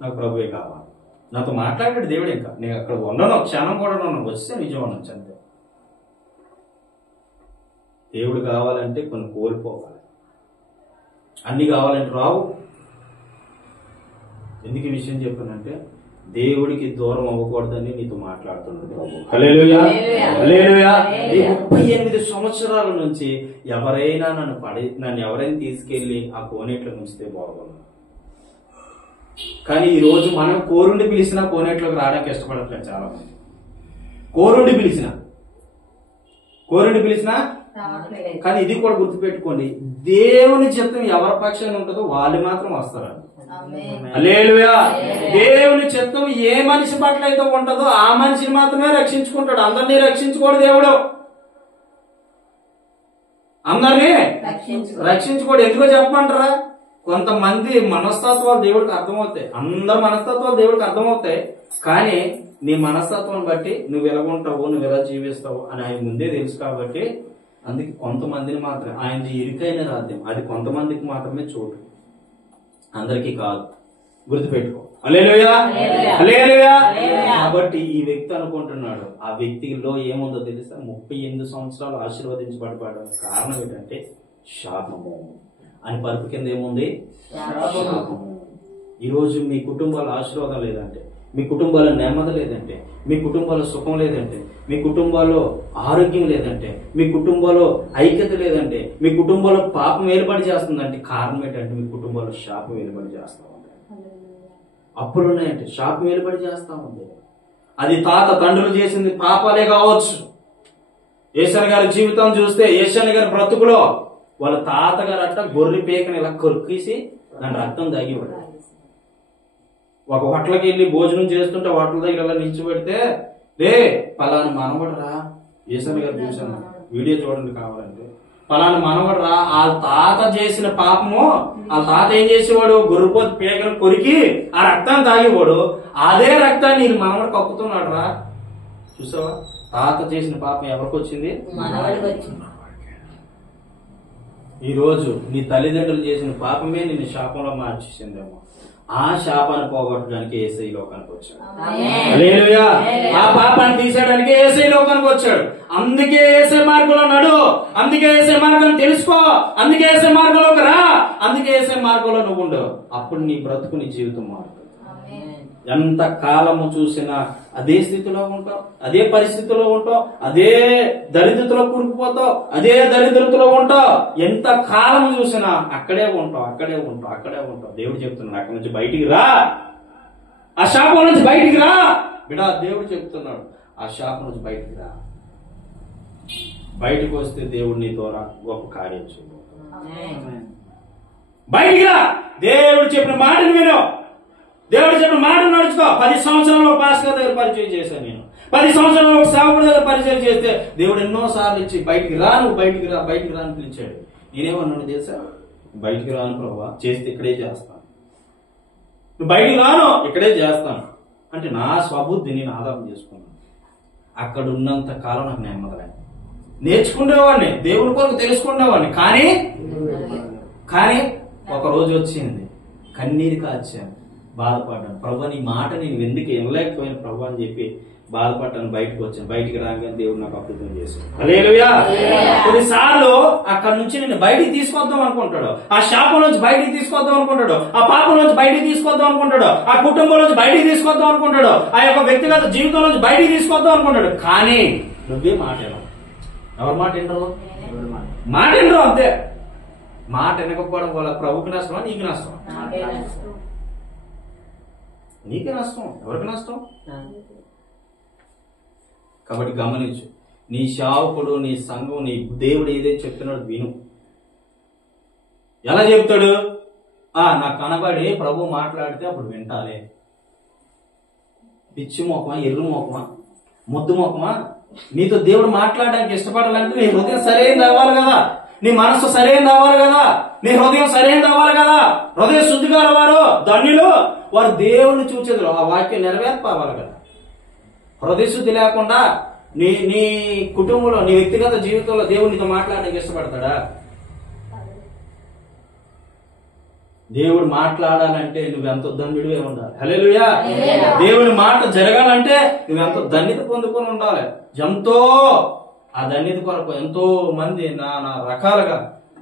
నాకు ప్రభువే కావాలి. నాతో మాట్లాడాడు దేవుడు. ఇంకా నేను అక్కడ ఉన్నాను, క్షణం కూడా ఉన్నాను, వచ్చేసాను విజయవాడ నుంచి. అంతే. దేవుడు కావాలంటే కొన్ని కోల్పోవాలి, అన్ని కావాలంటే రావు. ఎందుకు ఈ విషయం చెప్పానంటే దేవుడికి దూరం అవ్వకూడదని నీతో మాట్లాడుతున్నాడు ప్రభు. హల్లెలూయా, హల్లెలూయా. ఈ 38 సంవత్సరాల నుంచి ఎవరైనా నన్ను ఎవరైనా తీసుకెళ్లి ఆ కోనేట్లో ఉంచితే బాగుంది. కానీ ఈ రోజు మనం కోరుండి పిలిచినా కోనేట్లోకి రావడానికి ఇష్టపడట్లేదు చాలా మంది. కోరుండి పిలిచినా కానీ ఇది కూడా గుర్తుపెట్టుకోండి, దేవుని చిత్తం ఎవరి పక్షాన ఉంటుందో వాళ్ళు మాత్రం వస్తారు. హల్లెలూయా. దేవుని చిత్తం ఏ మనిషి పట్ల అయితే ఉంటుందో ఆ మనిషిని మాత్రమే రక్షించుకుంటాడు. అందరినీ రక్షించుకోడు దేవుడు, అందరినీ రక్షించుకోడు. ఎందుకో చెప్పమంటారా? కొంతమంది మనస్తత్వాలు దేవుడికి అర్థమవుతాయి, అందరి మనస్తత్వాలు దేవుడికి అర్థమవుతాయి. కానీ నీ మనస్తత్వాన్ని బట్టి నువ్వు ఎలా ఉంటావు, నువ్వు ఎలా జీవిస్తావు అని ఆయన ముందే తెలుసు. కాబట్టి అందుకే కొంతమందిని మాత్రమే ఆయన ఇరుకైన రాజ్యం, అది కొంతమందికి మాత్రమే చోటు, అందరికీ కాదు. గుర్తుపెట్టుకో. హల్లెలూయా, హల్లెలూయా. కాబట్టి ఈ వ్యక్తి అనుకుంటున్నాడు, ఆ వ్యక్తిలో ఏముందో తెలుసా? 38 సంవత్సరాలు ఆశీర్వదించబడడానికి కారణం ఏంటంటే శాపము అని పరుపు కింద ఏముంది? శాపము. ఈరోజు మీ కుటుంబాల ఆశీర్వాదం లేదంటే, మీ కుటుంబాల్లో నెమ్మది లేదంటే, మీ కుటుంబాల్లో సుఖం లేదంటే, మీ కుటుంబాల్లో ఆరోగ్యం లేదంటే, మీ కుటుంబాల్లో ఐక్యత లేదంటే, మీ కుటుంబాల్లో పాపం ఏర్పడి చేస్తుందంటే కారణం ఏంటంటే మీ కుటుంబాల్లో శాపం ఏర్పడి చేస్తా ఉంది. అప్పులు ఉన్నాయంటే శాపం ఏర్పడి చేస్తా ఉంది. అది తాత తండ్రులు చేసింది పాపాలే కావచ్చు. యేసయ్య గారి జీవితం చూస్తే, యేసయ్య గారి బ్రతుకులో వాళ్ళ తాతగారు అట్ట గొర్రె పేకని ఇలా కొరికేసి దాని రక్తం తాగేవాడు. ఒక హోటల్కి వెళ్ళి భోజనం చేస్తుంటే హోటల్ దగ్గర ఇలా నిల్చోబెడితే, రే పలానా మనవడరా, యేసయ్య గారు చూసాను, వీడియో చూడండి కావాలంటే, పలానా మనవడరా, ఆ తాత చేసిన పాపము, ఆ తాత ఏం చేసేవాడు? గొర్రెపోతు పేకను కొరికి ఆ రక్తాన్ని తాగేవాడు. అదే రక్తాన్ని ఈ మనవడు కక్కుతున్నాడు రా. చూసావా? తాత చేసిన పాపం ఎవరికి వచ్చింది? ఈ రోజు నీ తల్లిదండ్రులు చేసిన పాపమే నిన్ను శాపంలో మార్చేసిందేమో. ఆ శాపాన్ని పోగొట్టడానికి యేసయ్య లోకానికి వచ్చాడు. హల్లెలూయా. ఆ పాపాన్ని తీసేయడానికి యేసయ్య లోకానికి వచ్చాడు. అందుకే యేసయ్య మార్గంలో నడు, అందుకే యేసయ్య మార్గం తెలుసుకో, అందుకే యేసయ్య మార్గంలోకి రా, అందుకే యేసయ్య మార్గంలో నువ్వు ఉండు. అప్పుడు నీ బ్రతుకు, నీ జీవితం మారుతుంది. ఎంత కాలము చూసినా అదే స్థితిలో ఉంటావు, అదే పరిస్థితిలో ఉంటావు, అదే దరిద్రతలో కూరుకుపోతావు, అదే దరిద్రతలో ఉంటావు. ఎంత కాలం చూసినా అక్కడే ఉంటావు, అక్కడే ఉంటావు, అక్కడే ఉంటావు. దేవుడు చెప్తున్నాడు, అక్కడి నుంచి బయటికి రా, ఆ శాపం నుంచి బయటికి రా బిడా. దేవుడు చెప్తున్నాడు, ఆ శాపం నుంచి బయటికి రా. బయటకు వస్తే దేవుడు నీ ద్వారా గొప్ప కార్యం చేయబోతున్నాడు. బయటికి రా. దేవుడు చెప్పిన మాటను విను, దేవుడు చెప్పిన మాట నడుచుకో. 10 సంవత్సరాల్లో పాస్టర్ దగ్గర పరిచయం చేశాను నేను. 10 సంవత్సరాల్లో సేవకుడి దగ్గర పరిచయం చేస్తే దేవుడు ఎన్నో సార్లు ఇచ్చి బయటికి రా, నువ్వు బయటికి రా, బయటికి రా అని పిలిచాడు. నేనేమన్నాను తెలుసా? బయటికి రాను ప్రభువా, చేస్తే ఇక్కడే చేస్తాను. నువ్వు బయటికి రాను, ఇక్కడే చేస్తాను అంటే నా స్వబుద్ధి నేను ఆధారం చేసుకున్నాను. అక్కడ ఉన్నంత కాలం నాకు నెమ్మది, నేర్చుకునేవాడిని, దేవుడి కొరకు తెలుసుకునేవాడిని. కానీ ఒక రోజు వచ్చింది, కన్నీరు కాచాను, బాధపడ్డాను. ప్రభు నీ మాట నేను ఎందుకు వినలేకపోయిన ప్రభు అని చెప్పి బాధపడ్డాను. బయటకు వచ్చాను. బయటికి రాగానే దేవుడు నాకు అద్భుతం చేశాడు. హల్లెలూయా. కొన్నిసార్లు అక్కడ నుంచి నేను బయటికి తీసుకొద్దాం అనుకుంటాడు, ఆ శాపం నుంచి బయటికి తీసుకొద్దాం అనుకుంటాడు, ఆ పాపం నుంచి బయటికి తీసుకొద్దాం అనుకుంటాడు, ఆ కుటుంబం నుంచి బయటికి తీసుకొద్దాం అనుకుంటాడు, ఆ యొక్క వ్యక్తిగత జీవితం నుంచి బయటికి తీసుకొద్దాం అనుకుంటాడు. కానీ నువ్వే మాట వినవు. ఎవరి మాట వినరు? మాట వినరు, అంతే. మాట వినకపోవడం వల్ల ప్రభుకి నష్టమా, నీకు నష్టమా? నీకే నష్టం, ఎవరికి నష్టం? కాబట్టి గమనించు, నీ సేవకుడు, నీ సంఘం, నీ దేవుడు ఏదైతే చెప్తున్నాడు విను. ఎలా చెప్తాడు? నాకు కనబడి ప్రభు మాట్లాడితే అప్పుడు వింటాలే. పిచ్చి మోకమా, ఎర్రు మోకమా, ముద్దు మోకమా? నీతో దేవుడు మాట్లాడడానికి ఇష్టపడాలంటే నీ హృదయం సరైనది అవ్వాలి కదా, నీ మనస్సు సరైనది అవ్వాలి కదా, నీ హృదయం సరైనది అవ్వాలి కదా. హృదయ శుద్ధి గల వారు ధన్యులు, వారు దేవుని చూచేది. ఆ వాక్యం నెరవేర్పావాలి కదా. హృదయ శుద్ధి లేకుండా నీ కుటుంబంలో, నీ వ్యక్తిగత జీవితంలో దేవునితో మాట్లాడడానికి ఇష్టపడతాడా? దేవుడు మాట్లాడాలంటే నువ్వెంతో ధన్యుడివే ఉండాలి. హల్లెలూయా. దేవుని మాట జరగాలంటే నువ్వెంతో ధన్యత పొందుకొని ఉండాలి. ఎంతో ఆ ధన్యత కొరకు ఎంతో మంది నా రకాలుగా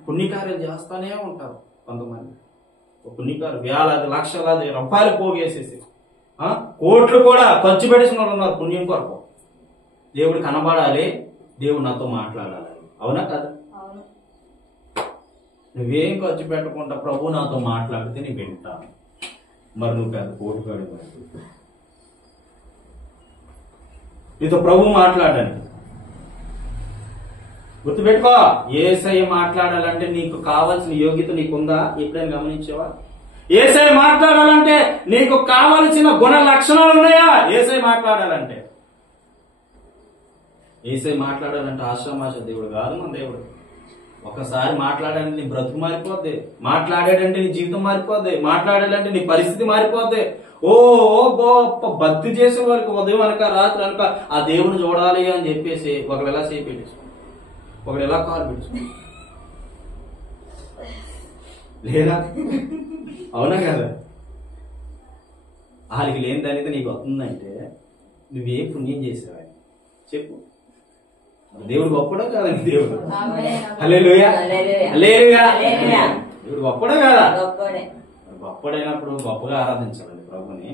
పుణ్యకార్యాలు చేస్తానే ఉంటారు. కొంతమంది పుణ్యకారు వేలాది లక్షలాది రూపాయలు పోగేసేసి కోట్లు కూడా ఖర్చు పెట్టేసిన వాళ్ళు ఉన్నారు పుణ్యం కొరకు. దేవుడు కనబడాలి, దేవుడు నాతో మాట్లాడాలి. అవునా కదా? నువ్వేం ఖర్చు పెట్టకుండా ప్రభు నాతో మాట్లాడితే నీ వింటాను. మరి నువ్వు పెద్ద కోటికాడు, నీతో ప్రభు మాట్లాడాలి. గుర్తుపెట్టుకో, యేసయ్య మాట్లాడాలంటే నీకు కావాల్సిన యోగ్యత నీకుందా? ఎప్పుడైనా గమనించావా? యేసయ్య మాట్లాడాలంటే నీకు కావలసిన గుణ లక్షణాలు ఉన్నాయా? యేసయ్య మాట్లాడాలంటే యేసయ్య మాట్లాడాలంటే ఆశ్రమాశ దేవుడు కాదు మన దేవుడు. ఒకసారి మాట్లాడాలంటే నీ బ్రతుకు మారిపోద్ది, మాట్లాడాడంటే నీ జీవితం మారిపోద్ది, మాట్లాడాలంటే నీ పరిస్థితి మారిపోద్ది. ఓ గొప్ప భక్తి చేసే వారికి ఉదయం అనక రాత్రి అనక ఆ దేవుని చూడాలి అని చెప్పేసి ఒకరు ఎలా చేయి పెట్టేసుకో, ఒకడు ఎలా కాలు పెట్టుకో, లేదా? అవునా కదా? వాళ్ళకి లేని దానితో నీకు వస్తుందంటే నువ్వేం పుణ్యం చేసావు చెప్పు. దేవుడు గొప్పడా కాదండి? దేవుడు హల్లెలూయా, హల్లెలూయా. దేవుడు గొప్పడా కాదా? గొప్పడైనప్పుడు గొప్పగా ఆరాధించాలండి ప్రభుని.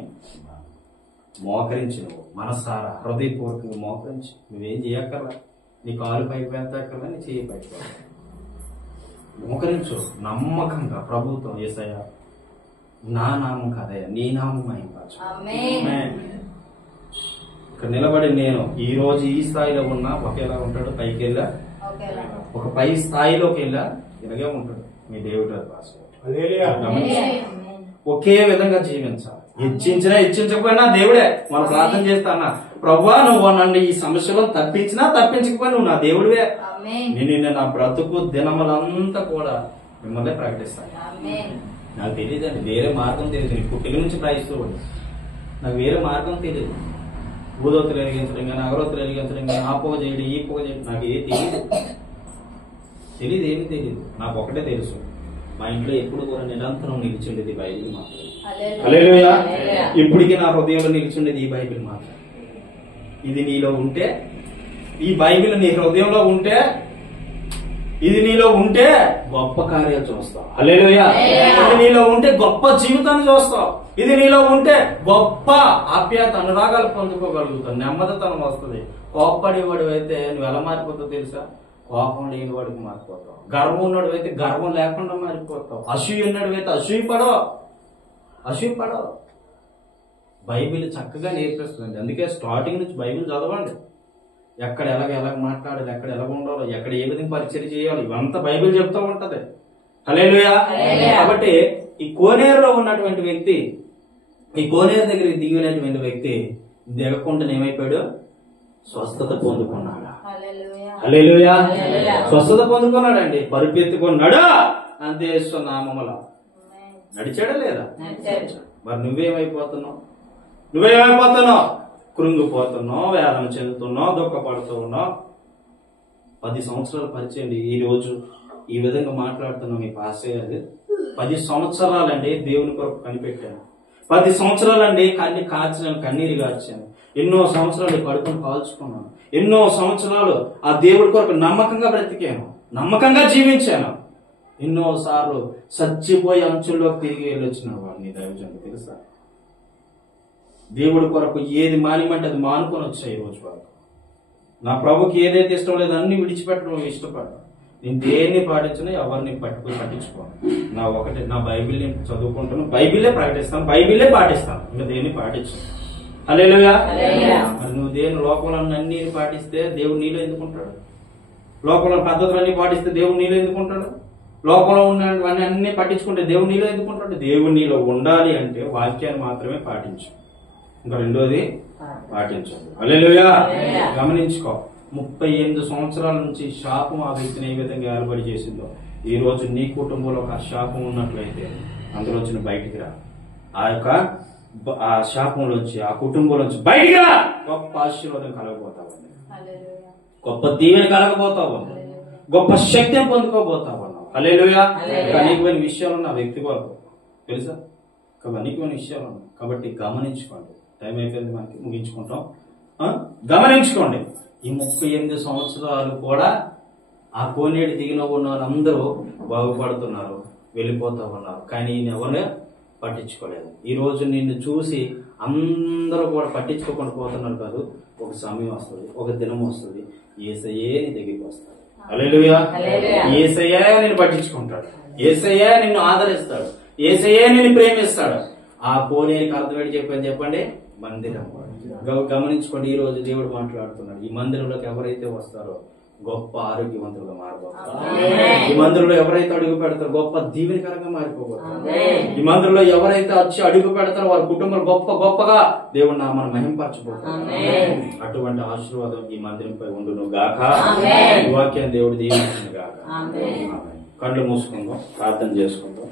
మోకరించి నువ్వు మనసారా హృదయపూర్వకంగా మోకరించి నువ్వేం చేయక్కర్లా. నీ కాలు పైకి పెంచక్కర్లా, నీ చేయి పైకి మోకరించు నమ్మకంగా ప్రభుతో. యేసయ్యా నా నామం కాదయ్యా, నీ నామం మహింపరచు. ఇక్కడ నిలబడి నేను ఈ రోజు ఈ స్థాయిలో ఉన్నా ఒకేలా ఉంటాడు, పైకి వెళ్ళా ఒక పై స్థాయిలోకి వెళ్ళా ఇలాగే ఉంటాడు మీ దేవుడు. ఒకే విధంగా జీవించాలి. హెచ్చించినా హెచ్చించకపోయినా దేవుడే. మనం ప్రార్థన చేస్తానా, ప్రభువా నువ్వు నన్ను ఈ సమస్యలో తప్పించినా తప్పించకపోయినా నువ్వు నా దేవుడివే. నేను నా బ్రతుకు దినములంతా కూడా మిమ్మల్ని ప్రకటిస్తాను. నాకు తెలియదండి, వేరే మార్గం తెలియదు. నీ పుట్టిక నుంచి ప్రయత్నిస్తూ ఉంది, నాకు వేరే మార్గం తెలియదు. భూదోత్తులు వెలిగించడం కానీ, అగరొత్తులు వెలిగించడం కానీ, ఆ పొగ చేయడం ఈ పొగ చేయడం నాకు ఏ తెలియదు, ఏమీ తెలియదు. నాకు ఒకటే తెలుసు, మా ఇంట్లో ఎప్పుడు కూడా నిరంతరం నిలిచిండేది బైబిల్ మాత్రం. హల్లెలూయా. ఇప్పటికీ నా హృదయంలో నిలిచిండేది ఈ బైబిల్ మాత్రం. ఇది నీలో ఉంటే, ఈ బైబిల్ నీ హృదయంలో ఉంటే, ఇది నీలో ఉంటే గొప్ప కార్యాలు చూస్తావు. హల్లెలూయా. ఇది నీలో ఉంటే గొప్ప జీవితాన్ని చూస్తావు. ఇది నీలో ఉంటే గొప్ప ఆప్యాయత అనురాగాలు పొందుకోగలుగుతావు, నెమ్మదితనం వస్తుంది. కోప్పడేవాడు అయితే నువ్వు ఎలా మారిపోతావు తెలుసా? కోపం లేని వాడికి మారిపోతావు. గర్వం ఉన్నాడు అయితే గర్వం లేకుండా మారిపోతావు. అసూయ ఉన్నాడు అయితే అసూయపడవు. బైబిల్ చక్కగా నేర్పిస్తుంది. అందుకే స్టార్టింగ్ నుంచి బైబిల్ చదవండి. ఎక్కడ ఎలాగ మాట్లాడాలి, ఎక్కడ ఎలాగ ఉండాలి, ఎక్కడ ఏ విధంగా పరిచయం చేయాలి, ఇవంతా బైబిల్ చెప్తూ ఉంటది. హల్లెలూయా. కాబట్టి ఈ కోనేరులో ఉన్నటువంటి వ్యక్తి, ఈ కోనేరు దగ్గర దిగినటువంటి వ్యక్తి దిగకుండా ఏమైపోయాడు? స్వస్థత పొందుకున్నాడు. హల్లెలూయా. స్వస్థత పొందుకున్నాడండి. పరుపెత్తుకున్నాడు అంతే నామముల. నడిచాడా లేదా? మరి నువ్వేమైపోతున్నావు? కృంగిపోతున్నావు, వేదన చెందుతున్నావు, దుఃఖపడుతూ ఉన్నావు. 10 సంవత్సరాలు పరిచయం. ఈ రోజు ఈ విధంగా మాట్లాడుతున్నావు. మీ పాస్టర్ గారు 10 సంవత్సరాలండి దేవుని కొరకు కనిపెట్టాను. 10 సంవత్సరాలండి కన్నీరు గార్చాను. ఎన్నో సంవత్సరాలు కడుపును కాల్చుకున్నాను. ఎన్నో సంవత్సరాలు ఆ దేవుడి కొరకు నమ్మకంగా బ్రతికాను, నమ్మకంగా జీవించాను. ఎన్నో సార్లు చచ్చిపోయే అంచుల్లోకి తిరిగి వెళ్ళొచ్చిన వాడిని దైవజనుడు తెలుసా? దేవుడి కొరకు ఏది మానిమంటే అది మానుకొని వచ్చాయి. ఈ రోజు వరకు నా ప్రభుకి ఏదైతే ఇష్టం లేదో అన్ని విడిచిపెట్టడం ఇష్టపడ్డా. నేను దేన్ని పాటించినా ఎవరిని పట్టించుకోను. నా బైబిల్ని చదువుకుంటాను, బైబిల్లే ప్రకటిస్తాను, బైబిల్లే పాటిస్తాను, ఇంకా దేన్ని పాటించాను. హల్లెలూయా. మరి నువ్వు దేని లోకంలో అన్ని పాటిస్తే దేవుడు నీలో ఎందుకుంటాడు? లోకంలో పద్ధతులన్నీ పాటిస్తే దేవుడు నీలో ఎందుకుంటాడు? లోకంలో ఉన్నవన్నీ అన్ని పట్టించుకుంటే దేవుడు నీలో ఎందుకుంటాడు? దేవుడు నీలో ఉండాలి అంటే వాక్యాన్ని మాత్రమే పాటించు, ఇంకా రెండోది పాటించాలి. హల్లెలూయా. గమనించుకో, 38 సంవత్సరాల నుంచి శాపం ఆ వ్యక్తిని ఏ విధంగా ఏర్పడి చేసిందో, ఈ రోజు నీ కుటుంబంలో ఒక శాపం ఉన్నట్లయితే అందులోంచి బయటికి రా. ఆ శాపంలోంచి, ఆ కుటుంబంలోంచి బయటికి రా. గొప్ప ఆశీర్వాదం కలగబోతావు, గొప్ప దీవెన కలగబోతావు, గొప్ప శక్తిని పొందుకోబోతావు. హల్లెలూయా. అనేకమైన విషయాలు ఉన్న వ్యక్తి వరకు తెలుసా? అనేకమైన విషయాలు ఉన్నాయి. కాబట్టి గమనించుకోండి. టైం అయిపోయింది, మనకి ముగించుకుంటాం. గమనించుకోండి. ఈ 38 సంవత్సరాలు కూడా ఆ కోనేటి దిగిన ఉన్న వాళ్ళందరూ బాగుపడుతున్నారు, వెళ్ళిపోతా ఉన్నారు. కానీ ఈయన ఎవరు పట్టించుకోలేదు. ఈ రోజు నిన్ను చూసి అందరూ కూడా పట్టించుకోకుండా పోతున్నారు కాదు. ఒక సమయం వస్తుంది, ఒక దినం వస్తుంది, యేసయ్యే నీ దగ్గరికి వస్తాడు. హల్లెలూయా. యేసయ్యే నిన్ను పట్టించుకుంటాడు, యేసయ్యే నిన్ను ఆదరిస్తాడు, యేసయ్యే నిన్ను ప్రేమిస్తాడు. ఆ కోనేరికి అర్థం ఏంటి చెప్పండి? మందిరం. గమనించుకోండి, ఈ రోజు దేవుడు మాట్లాడుతున్నాడు. ఈ మందిరంలోకి ఎవరైతే వస్తారో గొప్ప ఆరోగ్యవంతులుగా మారిపోతారు. ఈ మందిరంలో ఎవరైతే అడుగు పెడతారో గొప్ప దీవెనకరంగా మారిపోతారు. ఈ మందిరంలో ఎవరైతే వచ్చి అడుగు పెడతారో వారి కుటుంబాలు గొప్పగా దేవుడు నామను మహింపరచబోతారు. అటువంటి ఆశీర్వాదం ఈ మందిరంపై ఉండును గాక. ఈ వాక్యాన్ని దేవుడు దీవించును గాక. కళ్ళు మూసుకుందాం, ప్రార్థన చేసుకుందాం.